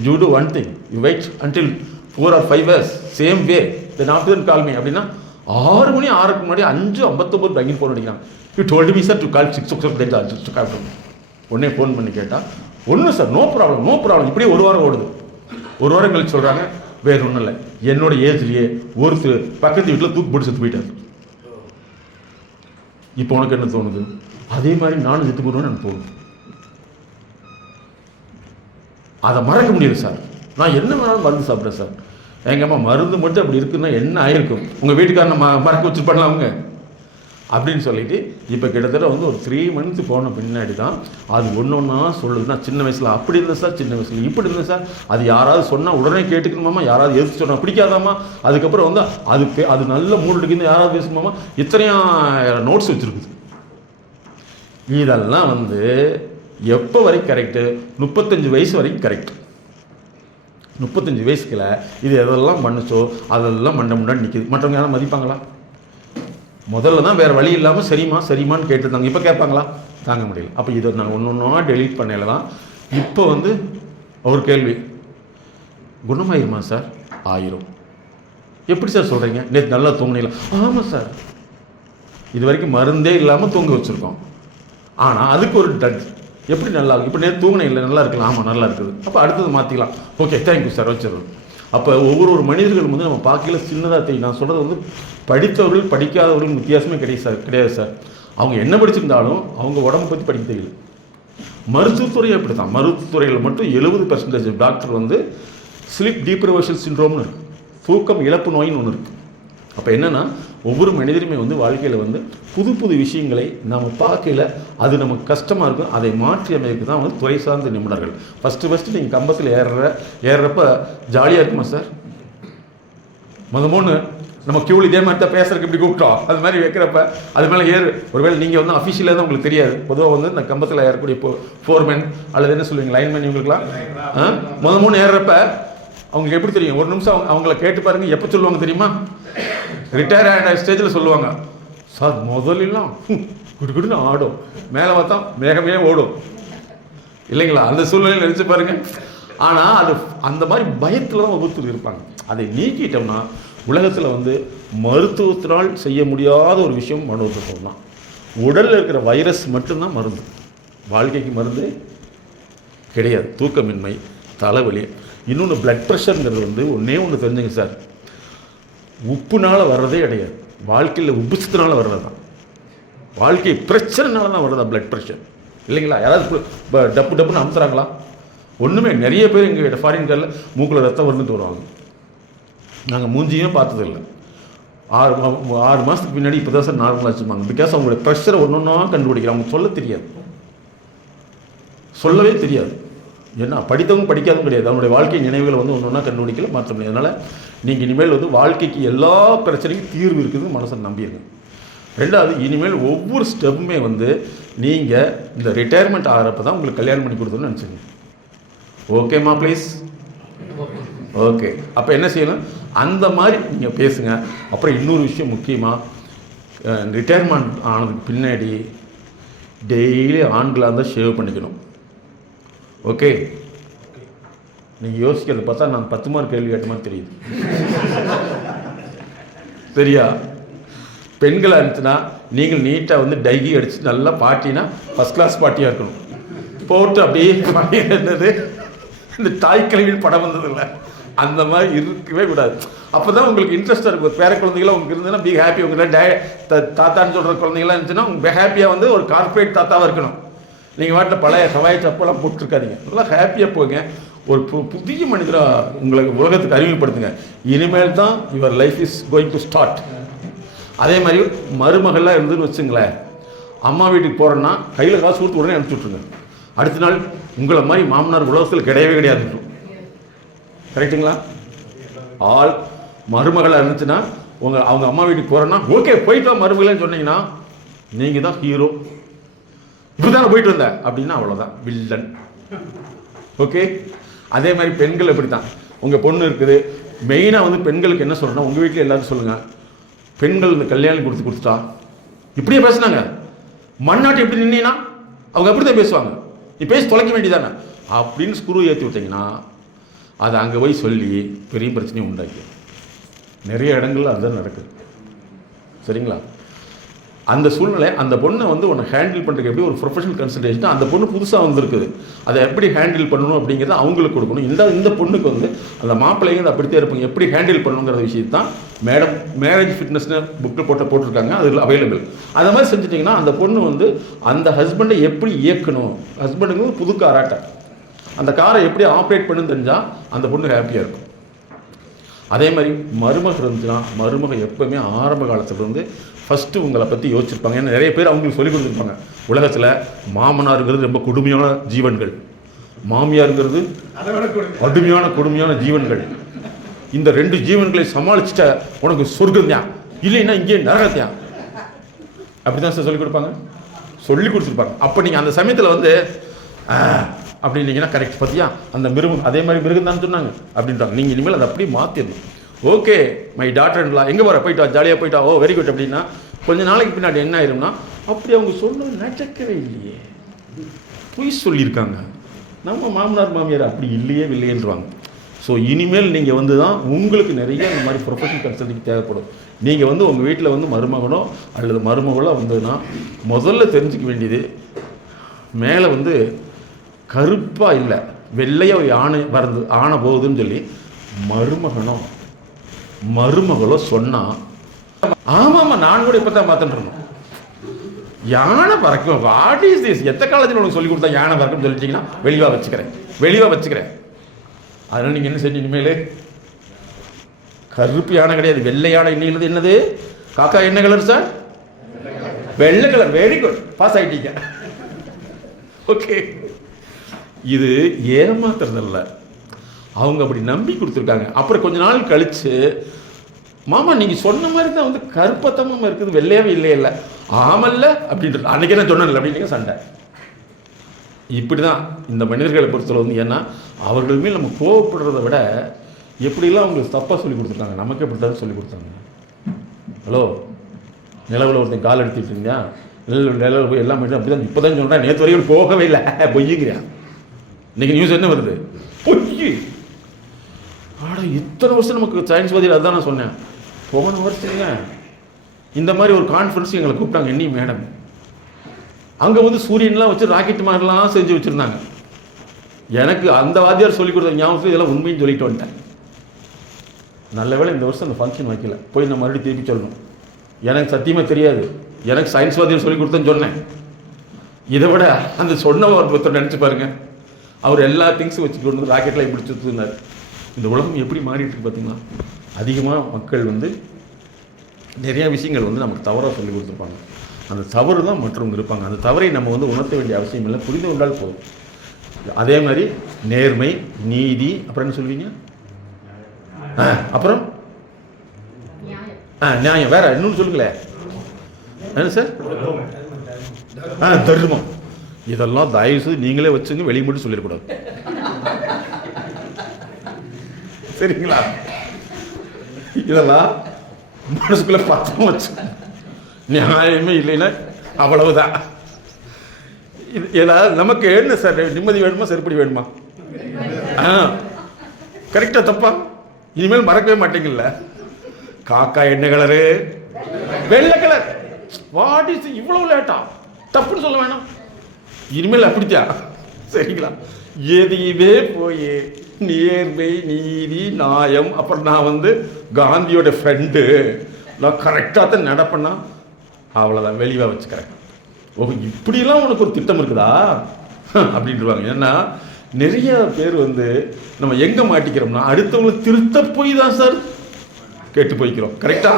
You do one thing, you wait until 4 or 5 hours same way, then after then call me அப்படின்னா 6 மணி 6க்கு முன்னாடி 5:59 பேங்கிங் ஃபோன் அடிக்கிறாங்க. You told me sir to call 6 o'clock. உடனே ஃபோன் பண்ணி கேட்டால் ஒன்றும் சார், நோ ப்ராப்ளம். இப்படியே 1 வாரம் ஓடுது. 1 வாரம் கழிச்சு சொல்கிறாங்க, வேறு ஒன்றும் இல்லை, என்னோட ஏஜ்லேயே ஒருத்தர் பக்கத்து வீட்டில் தூக்கு போட்டு செத்து போயிட்டார். இப்போ உனக்கு என்ன தோணுது? அதே மாதிரி நானும் செத்து போடுவேன்னு எனக்கு தோணுது. அதை மறக்க முடியாது சார். நான் என்ன வேணாலும் மருந்து சாப்பிட்றேன் சார். எங்கள் அம்மா மருந்து மட்டும் அப்படி இருக்குன்னா என்ன ஆயிருக்கும், உங்கள் வீட்டுக்காரனை மறக்க வச்சுருப்பாங்களா அவங்க அப்படின்னு சொல்லிட்டு இப்போ கிட்டத்தட்ட வந்து ஒரு 3 months போன பின்னாடி தான் அது ஒன்றா சொல்லுது. நான் சின்ன வயசில் அப்படி இருந்தேன் சார், சின்ன வயசில் இப்படி இருந்தேன் சார், அது யாராவது சொன்னால் உடனே கேட்டுக்கணுமாமா, யாராவது எதிர்த்து சொன்னால் பிடிக்காதாமா, அதுக்கப்புறம் வந்து அது நல்ல மூடு எடுக்குது, யாராவது பேசணுமாமா, இத்தனையா நோட்ஸ் வச்சுருக்குது. இதெல்லாம் வந்து எப்போ வரைக்கும் கரெக்டு? 35 வயசு வரைக்கும் கரெக்ட். 35 வயசுக்குள்ள இது எதெல்லாம் பண்ணுச்சோ அதெல்லாம் முன்னாடி நிற்கிது. மற்றவங்க யாரும் மதிப்பாங்களா? முதல்ல தான் வேறு வழி இல்லாமல் சரிம்மான்னு கேட்டுருந்தாங்க. இப்போ கேட்பாங்களா? தாங்க முடியல. அப்போ இதை நாங்கள் ஒன்றா டெலீட் பண்ணல தான் இப்போ வந்து ஒரு கேள்வி, குணமாயிருமா சார்? ஆயிரும். எப்படி சார் சொல்கிறீங்க? நேற்று நல்லா தூங்கினீங்களா? ஆமாம் சார், இது வரைக்கும் மருந்தே இல்லாமல் தூங்க வச்சுருக்கோம். ஆனால் அதுக்கு ஒரு ட்ரக் எப்படி நல்லா இருக்கும்? இப்போ நேற்று தூங்கின இல்லை, நல்லா இருக்கலாம். ஆமாம் நல்லா இருக்குது. அப்போ அடுத்தது மாற்றிக்கலாம். ஓகே தேங்க்யூ சார், வச்சிடறோம். அப்போ ஒவ்வொரு மனிதர்களும் நம்ம பார்க்கல சின்னதாக தெரியும். நான் சொல்கிறது வந்து படித்தவர்கள் படிக்காதவர்கள் வித்தியாசமே கிடையாது சார். அவங்க என்ன படிச்சிருந்தாலும் அவங்க உடம்பை பற்றி படிக்க தெரியல. மருத்துவத்துறையை அப்படி தான். மருத்துவத்துறையில் மட்டும் 70% டாக்டர் வந்து ஸ்லீப் டீப்ரிவேஷன் சிண்ட்ரோம்னு இருக்குது, தூக்கம் இழப்பு நோயின்னு ஒன்று இருக்குது. அப்போ என்னென்னா ஒவ்வொரு மனிதருமே வந்து வாழ்க்கையில் வந்து புது புது விஷயங்களை நாம் பார்க்கல, அது நமக்கு கஷ்டமாக இருக்கும், அதை மாற்றி அமைக்க தான் வந்து துறை சார்ந்த நிபுணர்கள். ஃபஸ்ட்டு நீங்கள் கம்பத்தில் ஏறுறப்ப ஜாலியாக இருக்குமா சார்? மூணு நம்ம கியூவில் இதே மாதிரி தான் பேசுறதுக்கு இப்படி கூப்பிட்டோம், அது மாதிரி வைக்கிறப்ப அது மேலே ஒருவேளை நீங்கள் வந்து அஃபிஷியலாக தான் உங்களுக்கு தெரியாது. பொதுவாக வந்து இந்த கம்பத்தில் ஏறக்கூடிய ஃபோர்மேன் அல்லது என்ன சொல்லுவீங்க லைன்மேன் இவங்களுக்குலாம் மூணு ஏறுறப்ப அவங்களுக்கு எப்படி தெரியும்? ஒரு நிமிஷம் அவங்கள கேட்டு பாருங்க, எப்போ சொல்லுவாங்க தெரியுமா? ரிட்டையர் ஆகிற ஸ்டேஜில் சொல்லுவாங்க சார். முதல்லாம் குடுக்குடுன்னு ஆடும், மேலே பார்த்தா மேகமே ஓடும் இல்லைங்களா? அந்த சூழ்நிலையில் நினச்சி பாருங்க. ஆனால் அது அந்த மாதிரி பயத்தில் தான் ஒவ்வொருத்தர் இருப்பாங்க. அதை நீக்கிட்டோம்னா உலகத்தில் வந்து மருத்துவத்தினால் செய்ய முடியாத ஒரு விஷயம் மனோதத்துவம் தான். உடலில் இருக்கிற வைரஸ் மட்டும்தான் மருந்து, வாழ்க்கைக்கு மருந்து கிடையாது. தூக்கமின்மை, தலைவலி, இன்னொன்று பிளட் ப்ரெஷருங்கிறது வந்து ஒன்று தெரிஞ்சுங்க சார், உப்புனால் வர்றதே கிடையாது, வாழ்க்கையில் உப்புச்சத்தினால வர்றது தான். வாழ்க்கை பிரச்சனைனால தான் வர்றதா பிளட் ப்ரெஷர் இல்லைங்களா? யாராவது டப்புன்னு அமுத்துறாங்களா? ஒன்றுமே. நிறைய பேர் எங்கள் ஃபாரின் காரில் மூக்கில் ரத்தம் வந்துட்டு வருவாங்க, நாங்கள் மூஞ்சியும் பார்த்ததில்லை. 6 மாதத்துக்கு பின்னாடி இப்போ தான் சார் நார்மலாக வச்சுருப்பாங்க. பிகாஸ் அவங்களுடைய ப்ரெஷரை ஒன்றா கண்டுபிடிக்கிறாங்க. அவங்க சொல்ல தெரியாது, சொல்லவே தெரியாது. ஏன்னா படித்தவங்க படிக்காதவங்க கிடையாது, அவங்களுடைய வாழ்க்கை நினைவுகளை வந்து ஒன்றா கண்டுபிடிக்கல, மாற்ற முடியாது. அதனால் நீங்கள் இனிமேல் வந்து வாழ்க்கைக்கு எல்லா பிரச்சனைக்கும் தீர்வு இருக்குதுன்னு மனசை நம்பிடுங்க. ரெண்டாவது, இனிமேல் ஒவ்வொரு ஸ்டெப்புமே வந்து நீங்கள் இந்த ரிட்டையர்மெண்ட் ஆகிறப்ப தான் உங்களுக்கு கல்யாணம் பண்ணி கொடுத்தோன்னு நினச்சிங்க. ஓகேம்மா ப்ளீஸ்? ஓகே. அப்போ என்ன செய்யணும்? அந்த மாதிரி நீங்கள் பேசுங்க. அப்புறம் இன்னொரு விஷயம் முக்கியமாக, ரிட்டையர்மெண்ட் ஆனதுக்கு பின்னாடி டெய்லி ஆண்களாக இருந்தால் ஷேவ் பண்ணிக்கணும். ஓகே? நீங்கள் யோசிக்கிறத பார்த்தா நான் 10 மார்க் கேள்வி கேட்ட மாதிரி தெரியுது. சரியா? பெண்களாக இருந்துச்சுன்னா நீங்கள் நீட்டாக வந்து டைகி அடித்து நல்லா பாட்டினா ஃபஸ்ட் கிளாஸ் பாட்டியாக இருக்கணும். போட்டு அப்படியே இருந்தது இந்த தாய் கிழவியில் படம் வந்ததில்லை, அந்த மாதிரி இருக்கவே கூடாது. அப்போ தான் உங்களுக்கு இன்ட்ரெஸ்ட்டாக இருக்கும். பேர குழந்தைகளாம் உங்களுக்கு இருந்ததுன்னா பி ஹாப்பி. உங்கள்கிட்ட தாத்தான்னு சொல்கிற குழந்தைங்களாம் இருந்துச்சுன்னா உங்கள் ஹாப்பியாக வந்து ஒரு கார்பரேட் தாத்தாவாக இருக்கணும். நீங்கள் வாட்டில் பழைய சவாய் சப்பெல்லாம் போட்டுருக்காதீங்க, நல்லா ஹாப்பியாக போங்க. ஒரு புதிய மனிதராக உங்களுக்கு உலகத்துக்கு அறிமுகப்படுத்துங்க. இனிமேல் தான் your life is going to start. அதே மாதிரி மருமகள்லாம் இருந்துன்னு வச்சுங்களேன், அம்மா வீட்டுக்கு போகிறேன்னா கையில் காசு கொடுத்து உடனே அனுப்பிச்சி விட்ருங்க. அடுத்த நாள் உங்களை மாதிரி மாமனார் உலகத்தில் கிடையவே கிடையாது. கரெக்டுங்களா? ஆள் மருமகளாக இருந்துச்சுன்னா அவங்க அம்மா வீட்டுக்கு போகிறேன்னா ஓகே போயிட்டு மருமகளேன்னு சொன்னீங்கன்னா நீங்கள் தான் ஹீரோ. இப்படி தானே போயிட்டு வந்தேன் அப்படின்னா அவ்வளோதான் வில்லன். ஓகே? அதே மாதிரி பெண்கள் எப்படி தான், உங்கள் பொண்ணு இருக்குது. மெயினாக வந்து பெண்களுக்கு என்ன சொல்கிறேன்னா, உங்கள் வீட்டில் எல்லாரும் சொல்லுங்கள், பெண்கள் இந்த கல்யாணம் கொடுத்துட்டா இப்படியே பேசுனாங்க, மண்ணாட்டி எப்படி நின்னா அவங்க அப்படி தான் பேசுவாங்க, நீ பேசி தொலைக்க வேண்டியதானே அப்படின்னு ஸ்க்ரூ ஏற்றி விட்டீங்கன்னா அதை அங்கே போய் சொல்லி பெரிய பிரச்சனையும் உண்டாக்கி நிறைய இடங்கள்ல அதுதான் நடக்குது. சரிங்களா? அந்த சூழ்நிலை அந்த பொண்ணை வந்து உன்னை ஹேண்டில் பண்ணுறதுக்கு எப்படி ஒரு ப்ரொஃபஷனல் கன்சல்டேஷன், அந்த பொண்ணு புதுசாக வந்துருக்குது, அதை எப்படி ஹேண்டில் பண்ணணும் அப்படிங்கிறத அவங்களுக்கு கொடுக்கணும். இந்த பொண்ணுக்கு வந்து அந்த மாப்பிள்ளைங்க அப்படித்தான் இருப்பாங்க, எப்படி ஹேண்டில் பண்ணணுங்கிற விஷயத்தை தான் மேடம் மேரேஜ் ஃபிட்னஸ்னு புக்கில் போட்டிருக்காங்க, அதில் அவைலபிள். அதை மாதிரி செஞ்சுட்டிங்கன்னா அந்த பொண்ணு வந்து அந்த ஹஸ்பண்டை எப்படி இயக்கணும், ஹஸ்பண்டுக்கு புது காராட்ட அந்த காரை எப்படி ஆப்ரேட் பண்ணுன்னு தெரிஞ்சால் அந்த பொண்ணு ஹாப்பியாக இருக்கும். அதே மாதிரி மருமக இருந்துச்சுன்னா மருமக எப்போவுமே ஆரம்ப காலத்துலேருந்து ஃபஸ்ட்டு உங்களை பற்றி யோசிச்சிருப்பாங்க. ஏன்னா நிறைய பேர் அவங்களுக்கு சொல்லிக் கொடுத்துருப்பாங்க, உலகத்தில் மாமனாருங்கிறது ரொம்ப கொடுமையான ஜீவன்கள், மாமியாருங்கிறது கொடுமையான ஜீவன்கள். இந்த 2 ஜீவன்களை சமாளிச்சுட்ட உனக்கு சொர்க்கம் தான், இல்லைன்னா இங்கே நரகத்தான். அப்படி தான் சார் சொல்லிக் கொடுப்பாங்க, சொல்லி கொடுத்துருப்பாங்க. அப்போ நீங்கள் அந்த சமயத்தில் வந்து அப்படின்னீங்கன்னா கரெக்ட் பார்த்தியா அந்த மிருகம் அதே மாதிரி மிருகம் தான் சொன்னாங்க அப்படின்றாங்க. நீங்கள் இனிமேல் அதை அப்படியே மாற்றிடணும். ஓகே மை டாட்டர்லாம் எங்கே வர போயிட்டா, ஜாலியாக போயிட்டா, ஓ வெரி குட் அப்படின்னா கொஞ்சம் நாளைக்கு பின்னாடி என்ன ஆயிரும்னா, அப்படி அவங்க சொன்னது நடக்கவே இல்லையே, பொய் சொல்லியிருக்காங்க, நம்ம மாமனார் மாமியார் அப்படி இல்லையேன்றாங்க. ஸோ இனிமேல் நீங்கள் வந்து தான் உங்களுக்கு நிறைய இந்த மாதிரி ப்ரொஃபஷனல் கன்சல்டிங் தேவைப்படும். நீங்கள் வந்து உங்கள் வீட்டில் வந்து மருமகனோ அல்லது மருமகளோ வந்ததுன்னா முதல்ல தெரிஞ்சுக்க வேண்டியது, மேலே வந்து கருப்பாக இல்லை வெள்ளையாக ஆன போகுதுன்னு சொல்லி மருமகளோ சொன்னால் ஆமாம்மா நான் கூட இப்போ தான் பார்த்துட்டுருந்தோம், யானை பறக்கும், வாட் இஸ் திஸ்? எத்த காலத்தில் உனக்கு சொல்லி கொடுத்தா யானை பறக்கும்னு சொல்லிட்டீங்கன்னா வெளிவாக வச்சுக்கிறேன். அதனால் நீங்கள் என்ன செஞ்சு இனிமேல் கருப்பு யானை கிடையாது, வெள்ளை யானை. இன்னைக்கு என்னது? காக்கா என்ன கலர் சார்? வெள்ளை கலர். வெரி குட், பாஸ் ஆகிட்டீங்க. ஓகே, இது ஏமாத்துறதில்ல, அவங்க அப்படி நம்பி கொடுத்துருக்காங்க. அப்புறம் கொஞ்ச நாள் கழிச்சு, மாமா நீங்கள் சொன்ன மாதிரி தான் வந்து கருப்பத்தமாக இருக்குது, வெள்ளையாவே இல்லை ஆமல்ல அப்படின்றது. அன்றைக்கே நான் சொன்னேன் அப்படின்னீங்க, சண்டை. இப்படி தான் இந்த மனிதர்களை பொறுத்தவரை வந்து, ஏன்னா அவர்கள் மேல் நம்ம கோவப்படுறத விட எப்படிலாம் அவங்களுக்கு தப்பாக சொல்லி கொடுத்துருக்காங்க, நமக்கு எப்படி தான் சொல்லி கொடுத்தாங்க. ஹலோ, நிலவில் ஒருத்தன் கால் எடுத்துட்டு இருந்தியா, நிலவில் போய் எல்லாம் அப்படி தான் இப்போ தான் சொல்கிறேன், நேற்று வரைக்கும் போகவே இல்லை, பொய்யுங்கிறியா. இன்றைக்கி நியூஸ் என்ன வருது? பொய். ஆடா, இத்தனை வருஷம் நமக்கு சயின்ஸ் பதில் அதுதான் நான் சொன்னேன். போன வருஷங்க இந்த மாதிரி ஒரு கான்ஃபரன்ஸ் எங்களை கூப்பிட்டாங்க, என்னையும் மேடம். அங்கே வந்து சூரியன்லாம் வச்சு ராக்கெட் மாதிரிலாம் செஞ்சு வச்சுருந்தாங்க. எனக்கு அந்த வாத்தியார் சொல்லிக் கொடுத்த ஞாபகத்தில் இதெல்லாம் உண்மைன்னு சொல்லிட்டு வந்துட்டேன். நல்ல வேளை இந்த வருஷம் அந்த ஃபங்க்ஷன் வைக்கல, போய் நான் மறுபடியும் திருப்பி சொல்லணும். எனக்கு சத்தியமாக தெரியாது, எனக்கு சயின்ஸ் வாத்தியார் சொல்லிக் கொடுத்தேன்னு சொன்னேன். இதை விட அந்த சொன்ன ஒருத்தர் நினச்சி பாருங்க, அவர் எல்லா திங்ஸும் வச்சு கொண்டு வந்து ராக்கெட்டில் இப்படி சுற்றுனார். இந்த உலகம் எப்படி மாறிட்டு இருக்கு பார்த்தீங்களா? அதிகமாக மக்கள் வந்து நிறையா விஷயங்கள் வந்து நமக்கு தவறாக சொல்லி கொடுத்துருப்பாங்க. அந்த தவறு தான் மற்றவங்க இருப்பாங்க. அந்த தவறை நம்ம வந்து உணர்த்த வேண்டிய அவசியம் இல்லை, புரிந்து கொண்டால் போதும். அதே மாதிரி நேர்மை, நீதி, அப்புறம் என்ன சொல்வீங்க? அப்புறம் நியாயம். வேற இன்னொன்று சொல்லுங்களேன், என்ன சார்? தர்மம். இதெல்லாம் தயவு செய்து நீங்களே வச்சுங்க, வெளியே மட்டும் சொல்லிடக்கூடாது, சரிங்களா? இதெல்லாம் மனசுக்குள்ள பத்தம் வச்சு, நியாயமே இல்லைன்னா அவ்வளவுதான். இது ஏதாவது நமக்கு என்ன சார், நிம்மதி வேணுமா, செருப்படி வேணுமா? கரெக்டா தப்பா? இனிமேல் மறக்கவே மாட்டீங்கல்ல. காக்கா என்ன கலரு? வெள்ளை கலர். வாட் இஸ் இவ்வளவு லேட்டா? தப்புன்னு சொல்ல வேணாம், இனிமேல் அப்படித்தான், சரிங்களா? எதையுமே போய் நேர்மை, நீதி, நியாயம், அப்புறம் நான் வந்து காந்தியோட ஃப்ரெண்டு, நான் கரெக்டாக தான் நடப்பேன்னா அவ்வளோதான், வெளியே வச்சுக்கிறேன். ஓ, இப்படிலாம் உனக்கு ஒரு திட்டம் இருக்குதா அப்படின்ட்டுருவாங்க. ஏன்னா நிறைய பேர் வந்து நம்ம எங்கே மாட்டிக்கிறோம்னா, அடுத்தவங்களை திருத்த போய் தான் சார் கேட்டு போய்க்கிறோம். கரெக்டா?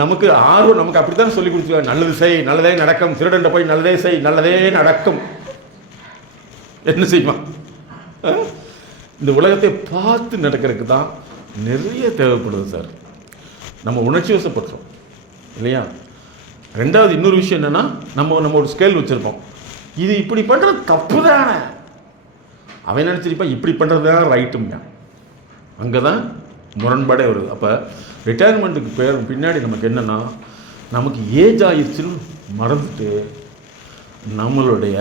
நமக்கு ஆர்வம், நமக்கு அப்படித்தான் சொல்லி கொடுத்துருக்காங்க, நல்லது செய் நல்லதே நடக்கும், திருடண்ட போய் நல்லதே செய் நல்லதே நடக்கும். என்ன செய்வான்? இந்த உலகத்தை பார்த்து நடக்கிறதுக்கு தான் நிறைய தேவைப்படுது சார். நம்ம உணர்ச்சி வசப்படுறோம் இல்லையா? ரெண்டாவது இன்னொரு விஷயம் என்னன்னா, நம்ம ஒரு ஸ்கேல் வச்சிருப்போம், இது இப்படி பண்றது தப்பு தானே, அவன் நினைச்சிருப்பான் இப்படி பண்றது தான் ரைட்டுங்க. அங்கதான் முரண்பாடே வருது. அப்ப ரிட்டையர்மெண்ட்டுக்கு பின்னாடி நமக்கு என்னன்னா, நமக்கு ஏஜ் ஆயிடுச்சுன்னு மறந்துட்டு நம்மளுடைய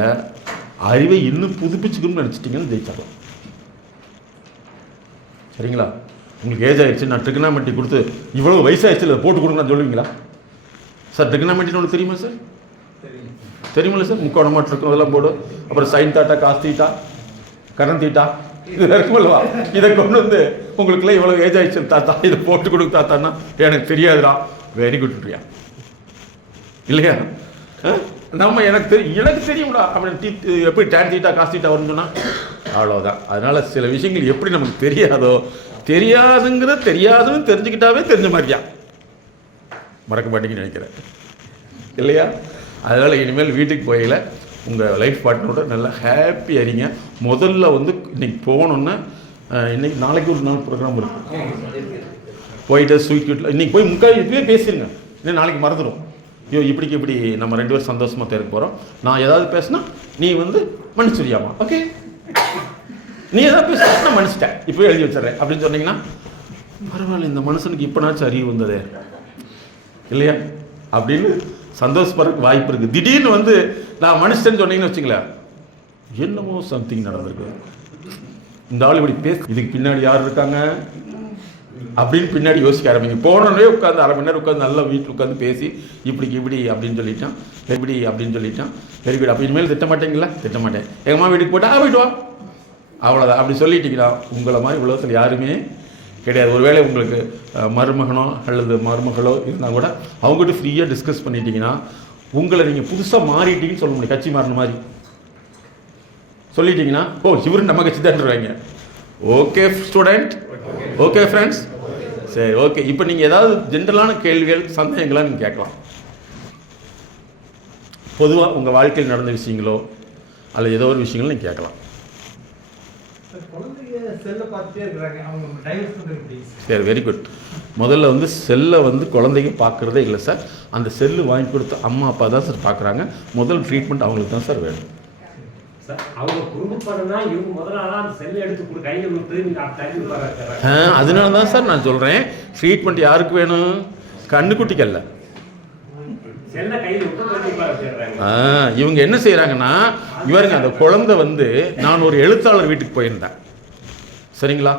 அறிவை இன்னும் புதுப்பிச்சுக்கணும்னு நினச்சிட்டிங்கன்னு ஜெயிச்சிடலாம். சரிங்களா? உங்களுக்கு ஏஜ் ஆயிடுச்சு, நான் ட்ரிகனாமெட்ரி கொடுத்து இவ்வளோ வயசாகிடுச்சு அதை போட்டு கொடுங்கன்னு சொல்லுவீங்களா சார்? ட்ரிகனாமெட்ரின்னு ஒன்று தெரியுமா சார்? தெரியுமில்ல சார்? முக்கோணமாக இருக்கும், அதெல்லாம் போடு. அப்புறம் sine theta, cos theta, current theta, இது இருக்குமல்லவா? இதை கொண்டு வந்து உங்களுக்குலாம் இவ்வளோ ஏஜ் ஆயிடுச்சு தாத்தா, இதை போட்டு கொடுக்க தாத்தான்னா எனக்கு தெரியாதுடா, வெரி குட்ரியா இல்லையா? நம்ம எனக்கு தெரியும்டா அப்படின்னு எப்படி டேன் தீட்டா காஸ் தீட்டா வரும்னு சொன்னால் அவ்வளோதான். அதனால் சில விஷயங்கள் எப்படி நமக்கு தெரியாதோ, தெரியாதுன்னு தெரிஞ்சுக்கிட்டாவே தெரிஞ்ச மாதிரியா, மறக்க மாட்டேங்கன்னு நினைக்கிறேன் இல்லையா? அதனால் இனிமேல் வீட்டுக்கு போயில உங்கள் லைஃப் பார்ட்னரோட நல்லா ஹாப்பியாக இருங்க. முதல்ல வந்து இன்னைக்கு போகணுன்னா, இன்னைக்கு நாளைக்கு ஒரு நாள் ப்ரோக்ராம் இருக்கும், போயிட்டு ஸ்வீட் கியூட்டில் இன்றைக்கி போய் இப்பவே பேசிடுங்க, இன்னும் நாளைக்கு மறந்துடும். ஐயோ இப்படிக்கு இப்படி நம்ம 2 பேரும் சந்தோஷமாக தேர்க்க போகிறோம், நான் ஏதாவது பேசினா நீ வந்து மன்னிச்சுரியாமா, ஓகே, நீ ஏதாவது பேசினா நான் மன்னிச்சிட்டேன், இப்போ எழுதி வச்சிடறேன் அப்படின்னு சொன்னீங்கன்னா பரவாயில்ல, இந்த மனுஷனுக்கு இப்போனாச்சும் அறிவு வந்ததே இல்லையா அப்படின்னு சந்தோஷப்படுறதுக்கு வாய்ப்பு இருக்குது. திடீர்னு வந்து நான் மனுஷன்னு சொன்னீங்கன்னு வச்சுங்களேன், என்னமோ சம்திங் நடந்திருக்கு, இந்த ஆள் இப்படி இதுக்கு பின்னாடி யார் இருக்காங்க அப்படின்னு பின்னாடி யோசிக்க ஆரம்பிங்க. போனோடனே உட்காந்து 1/2 மணி நேரம் உட்காந்து நல்லா வீட்டில் உட்காந்து பேசி இப்படி அப்படின்னு சொல்லிட்டான், அப்படின்னு சொல்லிட்டான், வெரி குட், அப்படி இனிமேல் திட்ட மாட்டேங்களா? திட்ட மாட்டேன். எங்கள் அம்மா வீட்டுக்கு போட்டா போயிட்டு வா, அவ்வளோதான். அப்படி சொல்லிட்டீங்களா, உங்களை மாதிரி உலகத்தில் யாருமே கிடையாது. ஒருவேளை உங்களுக்கு மருமகனோ அல்லது மருமகளோ இருந்தால் கூட அவங்ககிட்ட ஃப்ரீயாக டிஸ்கஸ் பண்ணிட்டீங்கன்னா உங்களை நீங்கள் புதுசாக மாறிட்டீங்கன்னு சொல்ல முடியும். கட்சி மாறின மாதிரி சொல்லிட்டீங்கன்னா ஓ இவரு நம்ம கட்சி தான்றாங்க. ஓகே ஸ்டூடெண்ட், ஓகே ஃப்ரெண்ட்ஸ், சரி ஓகே. இப்போ நீங்கள் ஏதாவது ஜென்ரலான கேள்விகள் சந்தேகங்களாக நீங்கள் கேட்கலாம். பொதுவாக உங்கள் வாழ்க்கையில் நடந்த விஷயங்களோ அல்லது ஏதோ ஒரு விஷயங்களோ நீங்கள் கேட்கலாம். சரி, வெரி குட். முதல்ல வந்து செல்லை வந்து குழந்தைங்க பார்க்குறதே இல்லை சார். அந்த செல்லு வாங்கி கொடுத்த அம்மா அப்பா தான் சார் பார்க்குறாங்க. முதல் ட்ரீட்மெண்ட் அவங்களுக்கு தான் சார் வேணும். அவங்க குடும்பப்படனா இவங்க முதல்ல அந்த செல்லை எடுத்து கையில் கொடுத்து அதனால தான் சார் நான் சொல்கிறேன், ட்ரீட்மெண்ட் யாருக்கு வேணும்? கண்ணுக்குட்டிக்கல்ல. இவங்க என்ன செய்கிறாங்கன்னா, இவருங்க அந்த குழந்தை வந்து நான் ஒரு எழுத்தாளர் வீட்டுக்கு போயிருந்தேன். சரிங்களா?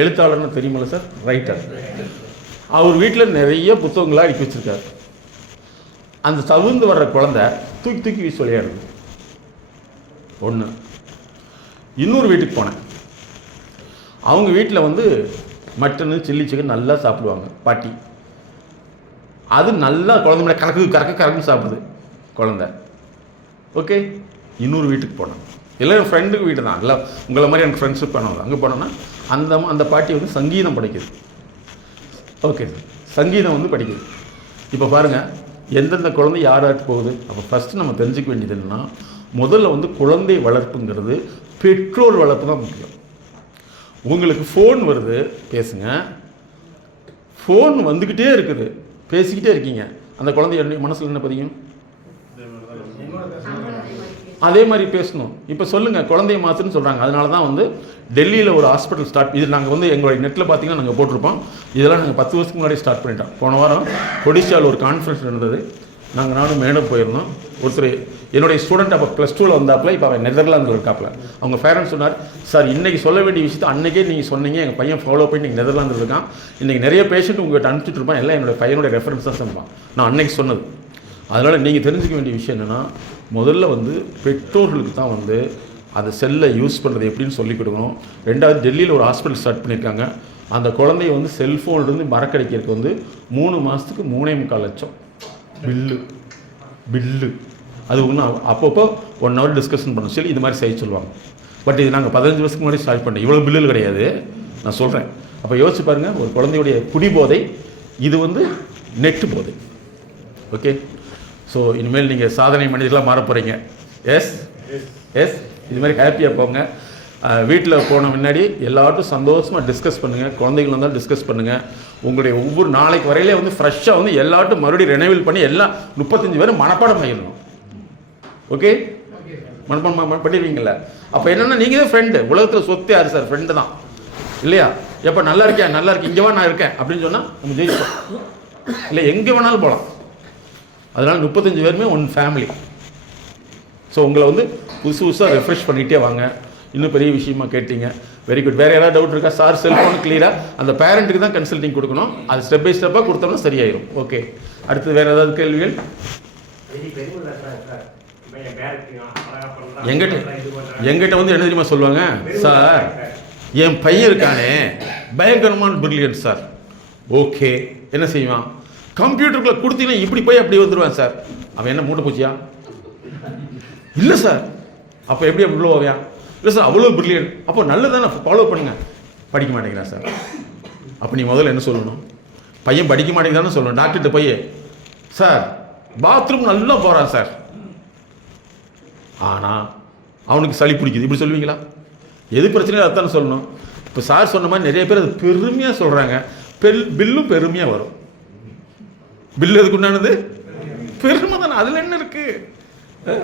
எழுத்தாளர்னு தெரியுமில்ல சார், ரைட்டர். அவர் வீட்டில் நிறைய புத்தகங்களாக அடுக்கி வச்சுருக்காரு. அந்த தவிர்ந்து வர்ற குழந்தை தூக்கி தூக்கி வீசி விளையாடுது. ஒன்று. இன்னொரு வீட்டுக்கு போனேன். அவங்க வீட்டில் வந்து மட்டனு சில்லி சிக்கன் நல்லா சாப்பிடுவாங்க பாட்டி. அது நல்லா குழந்தை மேலே கறக்குன்னு சாப்பிடுது குழந்தை. ஓகே. இன்னொரு வீட்டுக்கு போனேன். எல்லாம் என் ஃப்ரெண்டுக்கு வீட்டு தான், இல்லை உங்களை மாதிரி எனக்கு ஃப்ரெண்ட்ஷிப் பண்ணுவாங்க. அங்கே போனோன்னா அந்த பாட்டி வந்து சங்கீதம் படிக்குது. ஓகே சார், சங்கீதம் வந்து படிக்குது. இப்போ பாருங்கள், எந்தெந்த குழந்தை யாராட்டு போகுது. அப்போ ஃபஸ்ட்டு நம்ம தெரிஞ்சுக்க வேண்டியது என்னென்னா, முதல்ல வந்து குழந்தை வளர்ப்புங்கிறது பெற்றோர் வளர்ப்பு தான் முக்கியம். உங்களுக்கு ஃபோன் வருது, பேசுங்க. ஃபோன் வந்துக்கிட்டே இருக்குது, பேசிக்கிட்டே இருக்கீங்க. அந்த குழந்தை மனசில் என்ன பதியும்? அதே மாதிரி பேசணும். இப்போ சொல்லுங்கள், குழந்தைய மாற்றுன்னு சொல்கிறாங்க. அதனால தான் வந்து டெல்லியில் ஒரு ஹாஸ்பிட்டல் ஸ்டார்ட். இது நாங்கள் வந்து எங்களுடைய நெட்டில் பார்த்தீங்கன்னா நாங்கள் போட்டிருப்போம். இதெல்லாம் நாங்கள் 10 வருஷத்துக்கு முன்னாடி ஸ்டார்ட் பண்ணிட்டோம். போன வாரம் ஒடிஷாவில் ஒரு கான்ஃபரன்ஸ் நடந்தது. நானும் மேடம் போயிருந்தோம். ஒருத்தர் என்னுடைய ஸ்டூடெண்ட் அப்போ +2 வந்தாப்புல, இப்போ அவன் நெதர்லாந்தில் இருக்காப்புல. அவங்க பேரண்ட்ஸ் சொன்னார், சார் இன்றைக்கி சொல்ல வேண்டிய விஷயத்தை அன்றைக்கே நீங்கள் சொன்னீங்க, எங்கள் பையன் ஃபாலோ பண்ணி நீங்கள் நெதர்லாந்தில் இருக்கான். இன்றைக்கி நிறைய பேஷண்ட் உங்கள்கிட்ட அனுப்பிச்சிட்டு இருப்பான், எல்லாம் என்னோடய பையனுடைய ரெஃபரன்ஸ் தான் சொல்லுவான். நான் அன்றைக்கி சொன்னது. அதனால் நீங்கள் தெரிஞ்சுக்க வேண்டிய விஷயம் என்னென்னா, முதல்ல வந்து பெற்றோர்களுக்கு தான் வந்து அந்த செல்லை யூஸ் பண்ணுறது எப்படின்னு சொல்லிக் கொடுக்கணும். ரெண்டாவது, டெல்லியில் ஒரு ஹாஸ்பிட்டல் ஸ்டார்ட் பண்ணியிருக்காங்க. அந்த குழந்தைய வந்து செல்ஃபோன்லேருந்து மறக்கடிக்கிறதுக்கு வந்து 3 மாதத்துக்கு 3.25 லட்சம் பில்லு. அது ஒன்றும் அப்பப்போ 1 ஹவர் டிஸ்கஷன் பண்ண சொல்லி இது மாதிரி செய்ய சொல்லுவாங்க. பட் இது நாங்கள் 15 வருஷத்துக்கு முன்னாடி ஸ்டார்ட் பண்ணோம். இவ்வளோ பில்லுகள் கிடையாது, நான் சொல்கிறேன். அப்போ யோசிச்சு பாருங்கள், ஒரு குழந்தையுடைய குடிபோதை, இது வந்து நெட்டு போதை. ஓகே. ஸோ இனிமேல் நீங்கள் சாதனை மனிதர்களாக மாற போகிறீங்க. எஸ், இது மாதிரி ஹாப்பியாக போங்க. வீட்டில் போன முன்னாடி எல்லார்ட்டும் சந்தோஷமாக டிஸ்கஸ் பண்ணுங்கள். குழந்தைகள் வந்தாலும் டிஸ்கஸ் பண்ணுங்கள். உங்களுடைய ஒவ்வொரு நாளைக்கு வரையிலே வந்து ஃப்ரெஷ்ஷாக வந்து எல்லார்ட்டும் மறுபடியும் ரெனோவல் பண்ணி எல்லாம் 35 பேரும் மனப்பாடம் பண்ணிடணும். ஓகே, மனப்பாடம் பண்ணிடுவீங்கள. அப்போ என்னென்னா, நீங்கள் தான் ஃப்ரெண்டு. உலகத்தில் சொத்து யார் சார்? ஃப்ரெண்டு தான், இல்லையா? எப்போ நல்லா இருக்கேன், இங்கே வா நான் இருக்கேன் அப்படின்னு சொன்னால் நம்ம ஜெயிப்போம். இல்லை, எங்கே வேணாலும் போகலாம். அதனால் 35 பேருமே ஒன் ஃபேமிலி. ஸோ உங்களை வந்து புதுசாக ரெஃப்ரெஷ் பண்ணிகிட்டே வாங்க. இன்னும் பெரிய விஷயமா கேட்டீங்க, வெரி குட். வேறு ஏதாவது டவுட் இருக்கா? சார் செல்ஃபோன் கிளியராக அந்த பேரண்ட்டுக்கு தான் கன்சல்டிங் கொடுக்கணும். அது ஸ்டெப் பை ஸ்டெப்பாக கொடுத்தோம்னா சரியாயிடும். ஓகே. அடுத்து வேறு ஏதாவது கேள்விகள்? எங்கிட்ட வந்து என்ன தெரியுமா சொல்லுவாங்க? சார் என் பையன் இருக்கானே பயங்கரமான பிரில்லியன்ட் சார். ஓகே, என்ன செய்வான்? கம்ப்யூட்டருக்குள்ளே கொடுத்தீங்கன்னா இப்படி போய் அப்படி வந்துடுவான் சார். அவன் என்ன மூட்டை பூச்சியா? இல்லை சார். அப்போ எப்படி அப்படி போவியா? இல்லை சார், அவ்வளோ பிரில்லியன்ட். அப்போ நல்லதானே, ஃபாலோ பண்ணுங்க. படிக்க மாட்டேங்கிறான் சார். அப்போ நீ முதல்ல என்ன சொல்லணும்? பையன் படிக்க மாட்டேங்கிறான்னு சொல்லணும். டாக்டர்கிட்ட போய், சார் பாத்ரூம் நல்லா போகிறான் சார், ஆனால் அவனுக்கு சளி பிடிக்குது, இப்படி சொல்லுவீங்களா? எது பிரச்சனையும் அதுதான் சொல்லணும். இப்போ சார் சொன்ன மாதிரி நிறைய பேர் அது பெருமையாக சொல்கிறாங்க. பில்லும் பெருமையாக வரும். பில்லு எதுக்கு உண்டானது? பெருமை தானே, அதில் என்ன இருக்குது?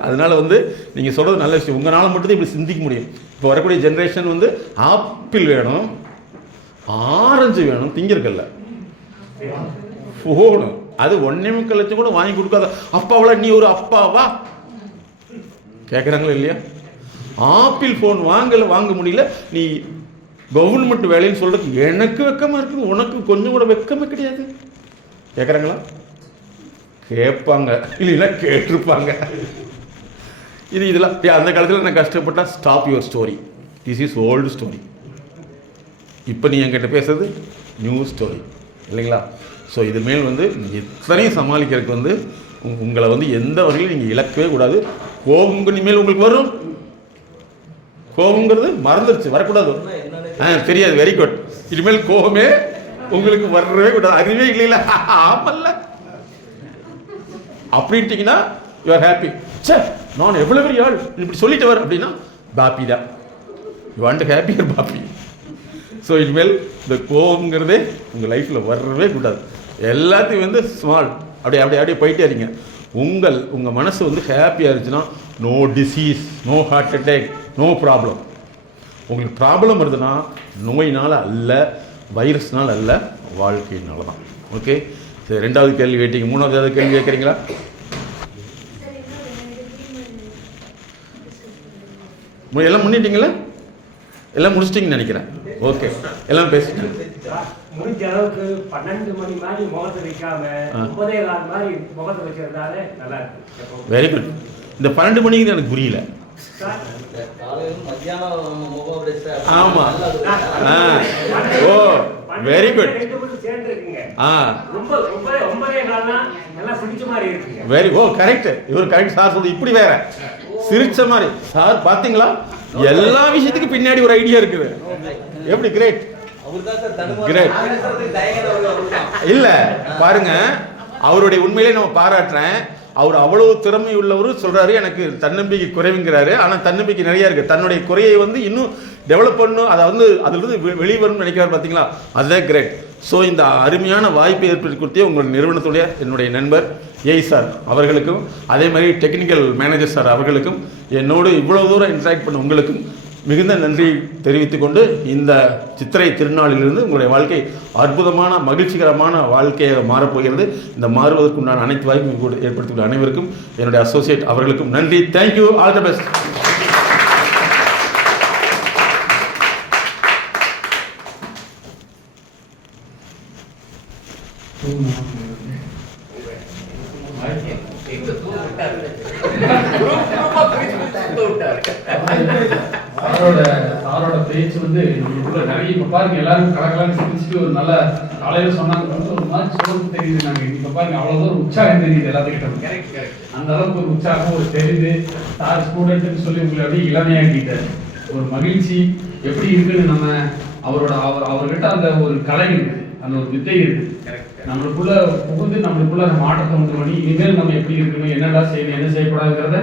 அதனால் வந்து நீங்கள் சொல்கிறது நல்ல விஷயம். உங்களால் மட்டும்தான் இப்படி சிந்திக்க முடியும். இப்போ வரக்கூடிய ஜென்ரேஷன் வந்து ஆப்பிள் வேணும், ஆரஞ்சு வேணும், திங்கிறக்கல்ல ஃபோனு. அது 1.25 லட்சம் கூட வாங்கி கொடுக்காத அப்பாவளா நீ ஒரு அப்பாவா கேட்குறாங்களா இல்லையா? ஆப்பிள் ஃபோன் வாங்க முடியல, நீ கவர்மெண்ட் வேலைன்னு சொல்கிறதுக்கு எனக்கு வெக்கமாக இருக்குது, உனக்கு கொஞ்சம் கூட வெக்கமே கிடையாது. கேட்குறாங்களா? கேட்பாங்க, இல்லைன்னா கேட்டிருப்பாங்க. இதெல்லாம் அந்த காலத்தில் நான் கஷ்டப்பட்டா stop your story, this is old story. இப்போ நீ என்கிட்ட பேசுறது நியூ ஸ்டோரி இல்லைங்களா? ஸோ இது மேல் வந்து எத்தனையும் சமாளிக்கிறதுக்கு வந்து உங்களை வந்து எந்த வகையிலும் நீங்கள் இழக்கவே கூடாது. கோபம் இனிமேல் உங்களுக்கு வரும், கோபங்கிறது மறந்துடுச்சு, வரக்கூடாது. தெரியாது, வெரி குட். இனிமேல் கோபமே உங்களுக்கு வரவே கூடாது. அறிவே இல்லைல்ல, ஆமல்ல அப்படின்ட்டீங்கன்னா யூ ஆர் ஹாப்பி. சார் நான் எவ்வளோ பெரிய ஆள் இப்படி சொல்லிட்டு வர அப்படின்னா பாப்பி தான். You want happier poppy. So இனிமேல் இந்த கோபங்கிறதே உங்கள் லைஃப்பில் வரவே கூடாது. எல்லாத்தையும் வந்து ஸ்மால் அப்படியே போயிட்டே இருங்க. உங்கள் மனசு வந்து ஹாப்பியாக இருந்துச்சுன்னா no disease, no heart attack, no problem. உங்களுக்கு ப்ராப்ளம் வருதுன்னா நோயினால் அல்ல, வைரஸ்னால் அல்ல, வாழ்க்கையினால தான். ஓகே, சரி. 2வது கேள்வி கேட்டீங்க, 3வது கேள்வி கேட்குறீங்களா? எல்லாம் முன்னிட்டீங்களா? எல்லாம் முடிச்சிட்டிங்கன்னு நினைக்கிறேன். ஓகே, எல்லாம் பேசிட்டேன். முடிஞ்ச அளவுக்கு 12 மணி மாதிரி முகத்தை வைக்காம 9:15 மாதிரி முகத்தை வச்சிருந்தால நல்லா இருக்கு. Very good. இந்த 12 மணிக்கு எனக்கு புரியல. ஆமா, ஓ வெரி குட். வெரி ஓ கரெக்ட். இவர் கரெக்ட் சார் சொல்லுது. இப்படி வேற சிரிச்ச மாதிரி சார் பாத்தீங்களா, எல்லா விஷயத்துக்கும் பின்னாடி ஒரு ஐடியா இருக்குது. எப்படி கிரேட் கிரேட். இல்ல பாருங்க, அவருடைய உண்மையிலே நம்ம பாராட்டுறேன். அவர் அவ்வளவு திறமை உள்ளவர் சொல்றாரு, எனக்கு தன்னம்பிக்கை குறைவுங்கிறாரு. ஆனா தன்னம்பிக்கை நிறைய இருக்கு. தன்னுடைய குறையை வந்து இன்னும் டெவலப் பண்ணும், அதை வந்து அதிலிருந்து வெளிவரும் நினைக்கிறார். பார்த்தீங்களா, அதுதான் கிரேட். ஸோ இந்த அருமையான வாய்ப்பை ஏற்படுத்தி கொடுத்தே உங்கள் நிறுவனத்துடைய என்னுடைய நண்பர் ஏய் சார் அவர்களுக்கும், அதே மாதிரி டெக்னிக்கல் மேனேஜர் சார் அவர்களுக்கும், என்னோடு இவ்வளவு தூரம் இன்ட்ராக்ட் பண்ண உங்களுக்கும் மிகுந்த நன்றி தெரிவித்துக் கொண்டு, இந்த சித்திரை திருநாளிலிருந்து உங்களுடைய வாழ்க்கை அற்புதமான மகிழ்ச்சிகரமான வாழ்க்கையாக மாறப்போகிறது. இந்த மாறுவதற்குண்டான அனைத்து வாய்ப்பும் ஏற்படுத்திய அனைவருக்கும், என்னுடைய அசோசியேட் அவர்களுக்கும் நன்றி. Thank you, all the best. சாரோட பேச்சு வந்து நம்மளுக்குள்ள நிறைய இப்ப பாருங்க, எல்லாரும் கலக்கலான்னு சிரிச்சுட்டு ஒரு நல்ல காலையில சொன்னாங்க, ஒரு மாதிரி சோர்வு தெரியுது. நாங்க இப்ப பாருங்க அவ்வளவு தூரம் உற்சாகம் தெரியுது எல்லாத்துக்கிட்ட. அந்த அளவுக்கு ஒரு உற்சாகம் ஒரு தெரியுது. சார் ஸ்டூடெண்ட்னு சொல்லி உங்களை அப்படியே இளமையாக்கிட்டாரு. ஒரு மகிழ்ச்சி எப்படி இருக்குன்னு நம்ம அவர்கிட்ட அந்த ஒரு கலை இருக்கு, அந்த ஒரு வித்தை இருக்கு. நம்மளுக்குள்ள புகுந்து நம்மளுக்குள்ள அந்த மாற்றத்தை உண்டு பண்ணி இனிமேல் நம்ம எப்படி இருக்கணும், என்னடா செய்யணும், என்ன செய்யக்கூடாதுங்கிறத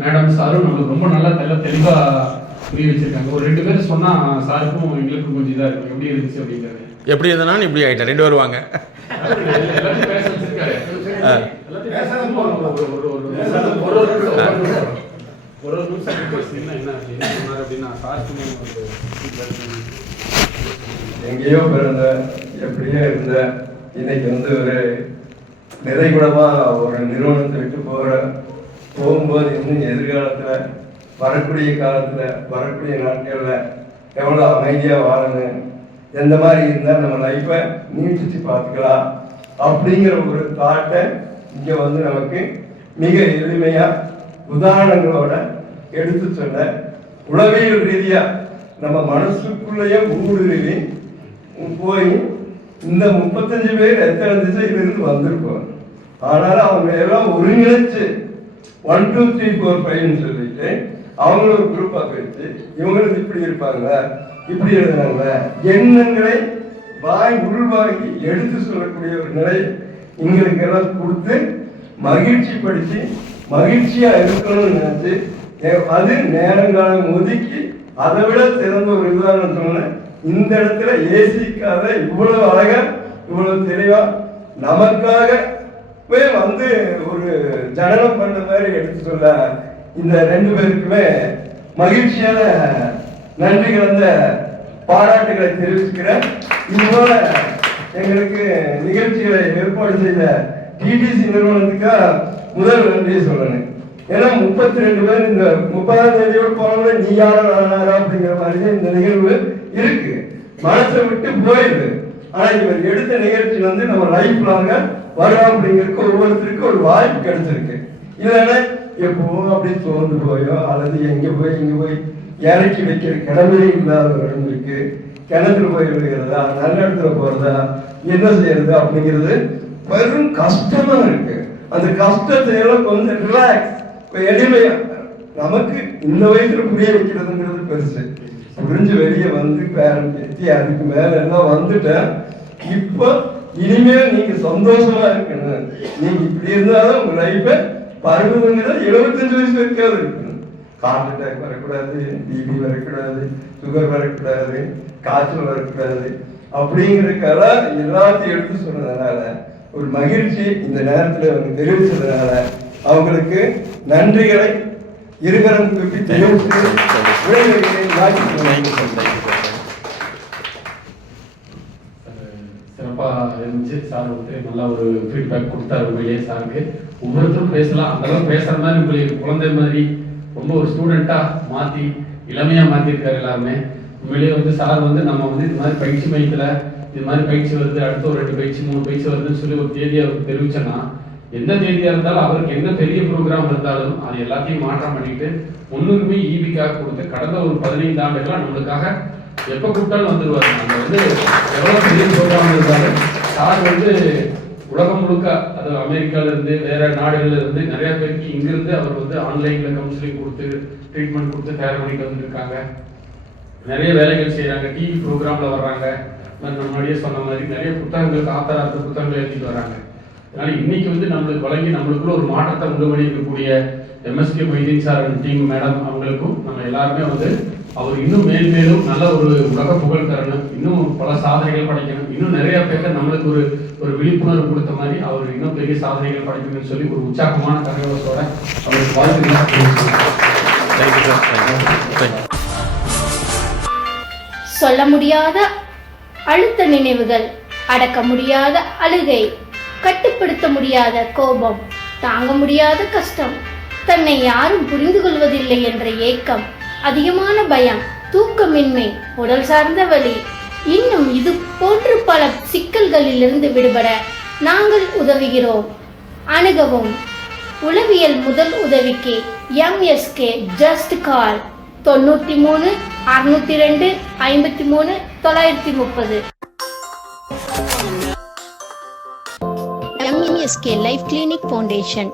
மேடம் சாரும் நம்மளுக்கு ரொம்ப நல்லா தெளிவா புரிய வச்சிருக்காங்க. ஒரு 2 பேர் சொன்னா சாருக்கும் எங்களுக்கும் கொஞ்சம் இதா இருக்கும், எப்படி இருந்துச்சு அப்படிங்கிறது. எப்படி இருந்தனாலும் இப்படி ஆயிட்டேன். 2 பேர் வாங்க. எல்லாத்தையும் பேச வச்சிருக்காரு. ஒரு நிமிஷம் என்ன சொன்னார் அப்படின்னா, சாருக்கும் எங்கேயோ பிறந்த எப்படியோ இருந்த இன்னைக்கு வந்து ஒரு நிறைகுடமா ஒரு நிறுவனத்தை விட்டு போகும்போது இன்னும் எதிர்காலத்துல வரக்கூடிய காலத்துல வரக்கூடிய நாட்கள்ல எவ்வளவு அமைதியா வாழணும், எந்த மாதிரி இருந்தா நம்ம லைஃபை நீட்டிச்சு பார்த்துக்கலாம் அப்படிங்கிற ஒரு தாட்டை இங்க வந்து நமக்கு மிக எளிமையா உதாரணங்களோட எடுத்து சொன்ன, உளவியல் ரீதியா நம்ம மனசுக்குள்ளேயே ஊடுருவி போய் இந்த 35 பேர் எத்தனை திசையிலிருந்து வந்திருப்போம். ஆனாலும் அவங்க எல்லாம் ஒருங்கிணைச்சு 1 2 3 4 5 சொல்லிட்டு அவங்கள ஒரு குரூப்பா பிரிச்சு இவங்களுக்கு இப்படி இருப்பாங்க, இப்படி எழுதுனாங்க, எண்ணங்களை உள்வாங்கி எடுத்து சொல்லக்கூடிய ஒரு நிலை எங்களுக்கு எல்லாம் கொடுத்து மகிழ்ச்சி படுத்தி மகிழ்ச்சியா இருக்கணும்னு நினைச்சு, அது நேரங்காலம் ஒதுக்கி அதை விட சிறந்த ஒரு உதாரணம் சொன்ன, இந்த இடத்துல ஏசிக்காக இவ்வளவு அழகா இவ்வளவு தெளிவா நமக்காகவே வந்து ஒரு ஜனனம் பண்ண மாதிரி எடுத்து சொல்ல இந்த 2 பேருக்குமே மகிழ்ச்சியான நன்றி கலந்த பாராட்டுகளை தெரிவிச்சுக்கிறேன். இதுபோல எங்களுக்கு நிகழ்ச்சிகளை ஏற்பாடு செய்த டிடிசி நிறுவனத்துக்கு முதல் நன்றியை சொல்லணும். ஏன்னா 32 பேர் இந்த 30ஆம் தேதியோடு போனவங்க நீ யாரோ நானாரா அப்படிங்கிற மாதிரி இந்த நிகழ்வு இருக்கு, மனசை விட்டு போயிடுது. ஆனா இவர் எடுத்த நிகழ்ச்சி வந்து நம்ம லைஃப் லாங்க வரும் அப்படிங்கிறதுக்கு ஒவ்வொருத்தருக்கும் ஒரு வாய்ப்பு கிடைச்சிருக்கு. இல்லைன்னா எப்போ அப்படி தோர்ந்து போயோ அல்லது எங்க போய் இறக்கி வைக்கிற கடமையே இல்லாத இருக்கு. கிணத்துல போய் விழுகிறதா, நல்ல இடத்துல போறதா, என்ன செய்யறது அப்படிங்கிறது வெறும் கஷ்டமா இருக்கு. அந்த கஷ்டத்தை எல்லாம் கொஞ்சம் ரிலாக்ஸ், எளிமையா நமக்கு இந்த வயசுல புரிய வைக்கிறதுங்கிறது பெருசு. புரிஞ்சு வெளியே வந்து பேரன் பேத்தி அதுக்கு மேல எல்லாம் வந்துட்டேன். இப்போ இனிமேல் நீங்க சந்தோஷமா இருக்கணும். நீங்க இப்படி இருந்தாலும் உங்க லைஃப 75 வயசு வரைக்காவது இருக்கணும். ஹார்ட் அட்டாக் வரக்கூடாது, பிபி வரக்கூடாது, சுகர் வரக்கூடாது, காய்ச்சல் வரக்கூடாது அப்படிங்கிறதுக்கெல்லாம் எல்லாத்தையும் எடுத்து சொன்னதுனால ஒரு மகிழ்ச்சி இந்த நேரத்தில் அவங்க தெரிவிச்சதுனால அவங்களுக்கு நன்றிகளை இருகரம் கூப்பி தெரிவித்து சிறப்பாக இருந்துச்சு. சார் வந்து நல்லா ஒரு ஃபீட்பேக் கொடுத்தாரு. உண்மையிலேயே சாருக்கு ஒவ்வொருத்தரும் பேசலாம், அந்த அளவுக்கு பேசுற மாதிரி உங்களுக்கு குழந்தை மாதிரி ரொம்ப ஒரு ஸ்டூடெண்டா மாற்றி இளமையாக மாற்றிருக்காரு எல்லாருமே. உண்மையிலேயே வந்து சார் வந்து நம்ம வந்து இது மாதிரி பயிற்சி மையத்தில் இது மாதிரி பயிற்சி வருது, அடுத்த ஒரு 2 பயிற்சி 3 பயிற்சி வருதுன்னு சொல்லி ஒரு தேதியை அவருக்கு தெரிவிச்சேன்னா, எந்த தேதியாக இருந்தாலும் அவருக்கு என்ன பெரிய ப்ரோக்ராம் இருந்தாலும் அது எல்லாத்தையும் மாற்றம் பண்ணிட்டு முன்னுரிமை ஈபிக்காக கொடுத்து கடந்த ஒரு 15 ஆண்டுகளாக நம்மளுக்காக எப்போ கூப்பிட்டாலும் வந்துடுவார். அங்கே வந்து எவ்வளோ பெரிய ப்ரோக்ராம் இருந்தாலும் சார் வந்து உலகம் முழுக்க, அது அமெரிக்கால இருந்து வேற நாடுகள்ல இருந்து நிறைய பேருக்கு இங்கிருந்து அவர் வந்து ஆன்லைன்ல கவுன்சிலிங் கொடுத்து ட்ரீட்மெண்ட் கொடுத்து தயார் பண்ணிட்டு வந்துருக்காங்க. நிறைய வேலைகள் செய்யறாங்க, டிவி ப்ரோக்ராம்ல வர்றாங்க. நம்ம முன்னாடியே சொன்ன மாதிரி நிறைய புத்தகங்களுக்கு ஆத்தாராத்த புத்தகங்கள் எழுதிட்டு வராங்க. அதனால இன்னைக்கு வந்து நம்மளுக்கு வழங்கி நம்மளுக்குள்ள ஒரு மாற்றத்தை உண்டு பண்ணி இருக்கக்கூடிய MSK Moideen sir and team madam அவங்களுக்கும் நம்ம எல்லாருமே வந்து அவர் இன்னும் மேலும் நல்ல ஒரு உலக புகழ் தரணும், இன்னும் பல சாதனைகள் படைக்கணும், இன்னும் நிறைய பேருக்கு நம்மளுக்கு ஒரு விழிப்புணர்வு கொடுத்த மாதிரி அவர் இன்னும் பெரிய சாதனைகள் படைக்கணும்னு சொல்லி ஒரு உற்சாகமான கரகோஷத்தோட அவருக்கு வாழ்த்துக்கள். சொல்ல முடியாத அழுத்த நினைவுகள், அடக்க முடியாத அழுகை, கட்டுப்படுத்த முடியாத கோபம், தாங்க முடியாத கஷ்டம், தன்னை யாரும் புரிந்து கொள்வதில்லை என்ற ஏக்கம், அதிகமான பயம், தூக்கமின்மை, உடல் சார்ந்த வலி, இன்னும் இது போன்று பல சிக்கல்களிலிருந்து விடுபட நாங்கள் உதவுகிறோம். அணுகவும். உளவியல் முதல் உதவிக்கு MSK just call 93 602 53 930. MSK Life Clinic Foundation.